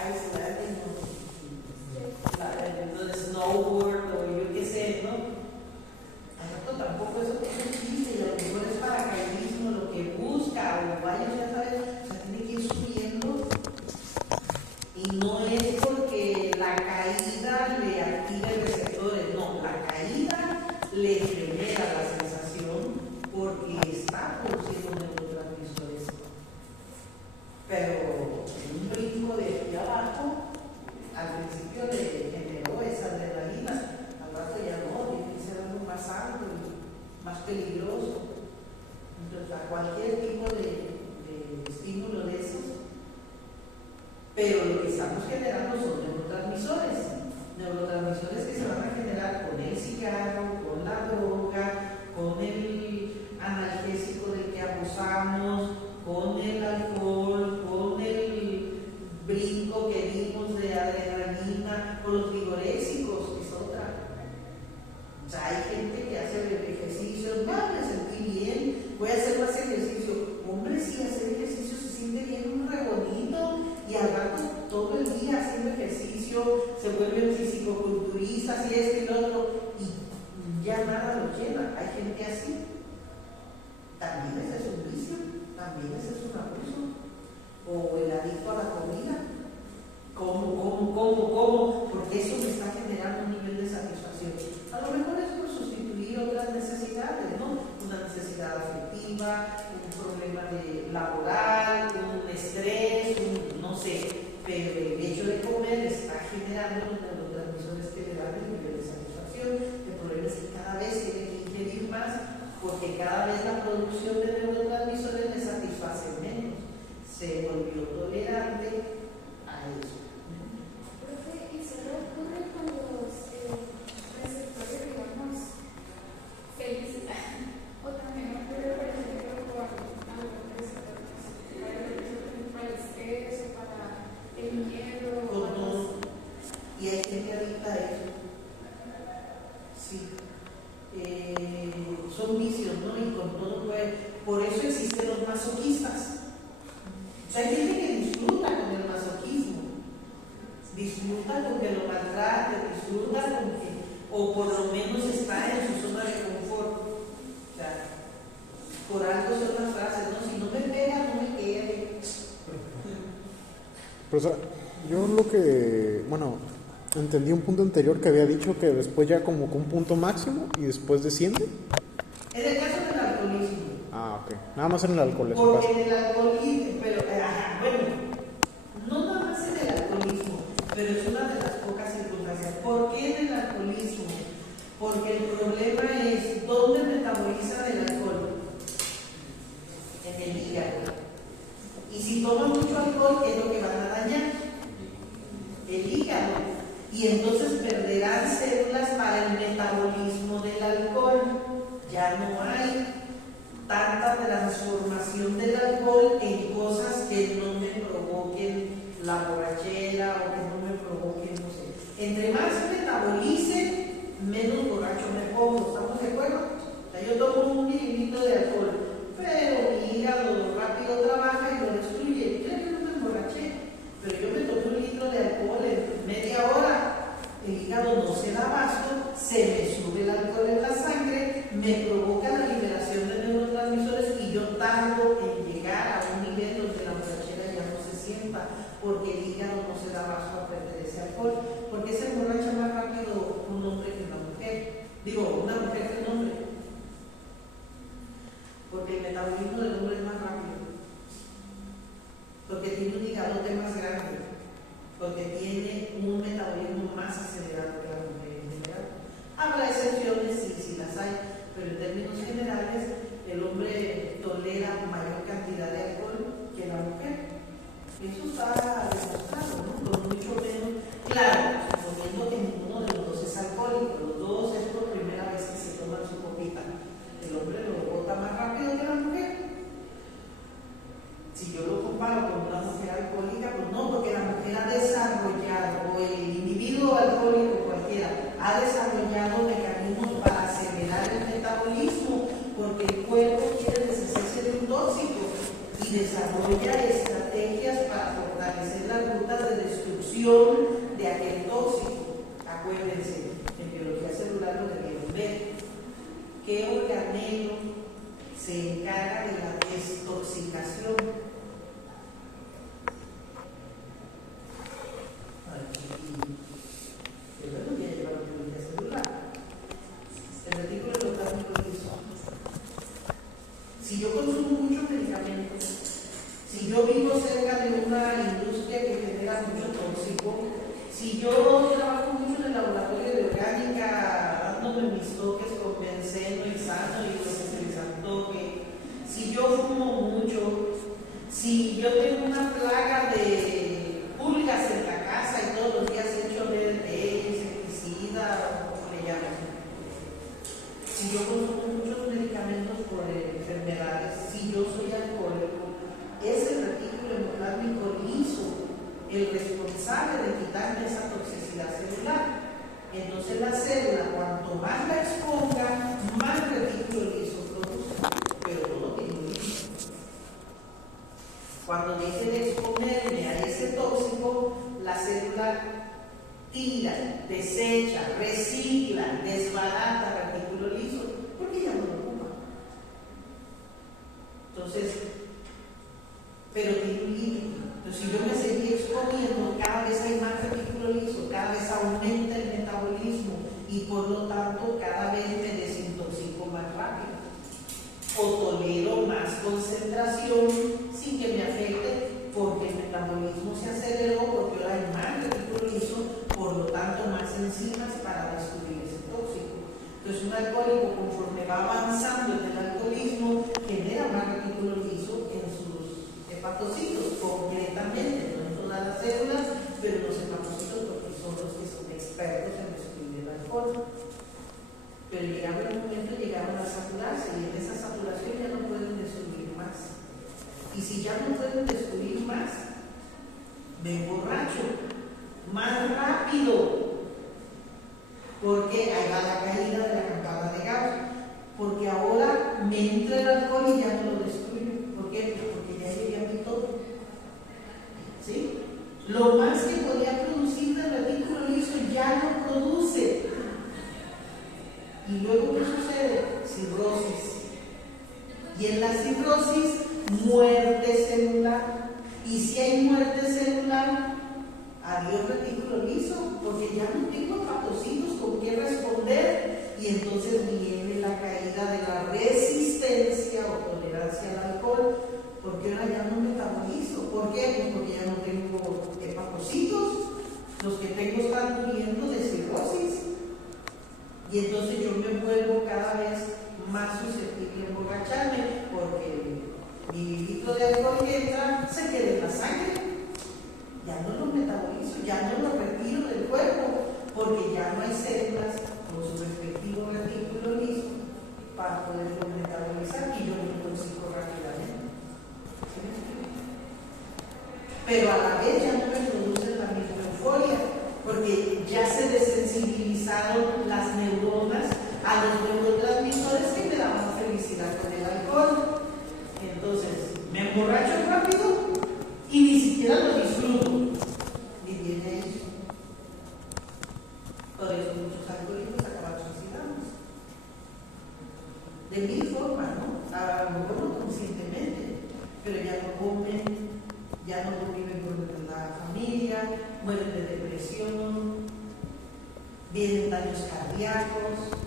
Ice landing, el snowboard o yo qué sé, ¿no? Al rato tampoco eso tiene chiste, y a lo mejor es paracaidismo lo que busca, o vaya, ya sabes, o sea, tiene que ir subiendo. Y no es porque la caída le active receptores, no, la caída le genera la sensación porque está produciendo neurotransmisores. Pero un brinco de aquí abajo, al principio le generó esa adrenalina, al rato ya no, tiene que ser algo más alto y más peligroso. Entonces, a cualquier tipo de estímulo de esos. Pero lo que estamos generando son neurotransmisores que se van a generar con el cigarro, con la droga, con el analgésico depresiva, un problema laboral, un estrés, no sé, pero el hecho de comer está generando los neurotransmisores que le dan el nivel de satisfacción. El problema es que cada vez tiene que ingerir más porque cada vez la producción de neurotransmisores le satisface menos. Se volvió tolerante a eso. Profe, ¿y solo ocurre con los receptores, digamos, felices? O también ocurre, por ejemplo, con algunos receptores para el estrés o para el miedo? Con todo. Y hay gente adicta a eso. Sí. Son vicios, ¿no? Y con todo, pues, por eso existen los masoquistas. O sea, hay gente que disfruta con el masoquismo, disfruta con que lo maltrate, disfruta con que, o por lo menos está en su zona de confort. O sea, por algo son las frases, ¿no? Si no me pega, no me quiere. Pero, o sea, yo lo que, bueno, entendí un punto anterior que había dicho que después ya como que un punto máximo y después desciende. En el caso del alcoholismo. Ah, ok. Nada más en el alcohol, eso Porque pasa. en el alcoholismo, pero, bueno, no nada más en el alcoholismo, pero es una de las pocas circunstancias. ¿Por qué en el alcoholismo? Porque el problema es dónde metabolizan el alcohol. En el hígado. Y si toman mucho alcohol, ¿qué es lo que van a dañar? El hígado. Y entonces perderán células para el metabolismo del alcohol. Ya no hay tanta transformación del alcohol en cosas que no me provoquen la borrachera o que no me provoquen, no sé. Entre más metabolice, menos borracho me pongo. ¿Estamos de acuerdo? O sea, yo tomo un mililitro de alcohol, pero mi hígado rápido trabaja y lo destruye. Yo no me emborraché, pero yo me tomé un litro de alcohol en media hora. El hígado no se da abasto, se me sube el alcohol en la sangre, me provoca la liberación de neurotransmisores y yo tardo en llegar a un nivel donde la borrachera ya no se sienta, porque el hígado no se da abasto a perder ese alcohol. ¿Por qué se emborracha más rápido un hombre que una mujer? Digo, una mujer que un hombre. Porque el metabolismo del hombre es más rápido. Porque tiene un hígadote más grande. Porque tiene un metabolismo más acelerado que la mujer en general. Habrá excepciones, sí las hay, pero en términos generales el hombre tolera mayor cantidad de alcohol que la mujer. Eso está demostrado, ¿no? Con mucho menos. Claro, suponiendo que ninguno de los dos es alcohólico, los dos es por primera vez que se toman su copita. El hombre lo bota más rápido que la mujer. Si yo lo comparo con una mujer alcohólica, pues no, porque la mujer ha desarrollado, o el individuo alcohólico cualquiera, ha desarrollado mecanismos para acelerar el metabolismo, porque el cuerpo quiere deshacerse de un tóxico y desarrolla estrategias para fortalecer las rutas de destrucción de aquel tóxico. Acuérdense, en biología celular lo debieron ver. ¿Qué organelo se encarga de la desintoxicación? Si yo consumo muchos medicamentos, si yo vivo cerca de una industria que genera mucho tóxico, si yo trabajo mucho en el laboratorio de orgánica, dándome mis toques con benceno y sano y lo que se les antoje, si yo fumo mucho, si yo tengo una plaga de pulgas en la casa y todos los días echo DDT, insecticida, como le llaman, si yo consumo muchos medicamentos por enfermedades, si yo soy alcohólico, es el retículo endoplasmico liso el responsable de quitarme esa toxicidad celular. Entonces la célula, cuanto más la exponga, más retículo liso produce, pero todo tiene un límite. Cuando deje de exponerme a ese tóxico, la célula tira, desecha, recicla, desbarata retículo liso, porque ya no lo ocupa. Entonces, pero tiene un límite. Entonces, si yo me seguí exponiendo, cada vez hay más retículo liso, cada vez aumenta el metabolismo y por lo tanto cada vez me desintoxico más rápido o tolero más concentración sin que me afecte, porque el metabolismo se aceleró, porque ahora hay más retículo liso, por lo tanto más enzimas para destruir ese tóxico. Entonces un alcohólico, conforme va avanzando en el alcoholismo, genera más retículo liso en sus hepatocitos, completamente, no en todas las células, pero los hepatocitos porque son los que son expertos en destruir el alcohol. Pero llegaba el momento, llegaban a saturarse, y en esa saturación ya no pueden destruir más. Y si ya no pueden destruir más, me emborracho más rápido, porque ahí va la caída de la campana de Gauss, porque ahora me entra el alcohol y ya no lo destruyo. ¿Por qué? Pues porque ya llegué a mi tope. ¿Sí? Lo más que podía producir del retículo liso ya no produce. Y luego, ¿qué sucede? Cirrosis. Y en la cirrosis, muerte celular. Y si hay muerte celular, adiós retículo liso, porque ya no tengo hepatocitos con qué responder. Y entonces viene la caída de la resistencia o tolerancia al alcohol, porque ahora ya no metabolizo. ¿Por qué? Pues porque ya no tengo hepatocitos. Los que tengo están muriendo de cirrosis. Y entonces yo me vuelvo cada vez más susceptible a emborracharme, porque mi litro de alcohol que entra se queda en la sangre. Ya no lo metabolizo, ya no lo retiro del cuerpo, porque ya no hay células con su respectivo retículo liso para poderlo metabolizar y yo lo intoxico rápidamente. Pero a la vez ya no me produce la misma euforia, porque ya se desensibilizaron las neuronas a los neurotransmisores que me daban felicidad con el alcohol. Entonces, me emborracho rápido y ni siquiera lo disfruto. Y viene eso. Por eso muchos alcohólicos acaban suicidándose. De mil formas, ¿no? A lo mejor no conscientemente, pero ya no comen, ya no conviven con la familia, mueren de depresión, vienen daños cardíacos.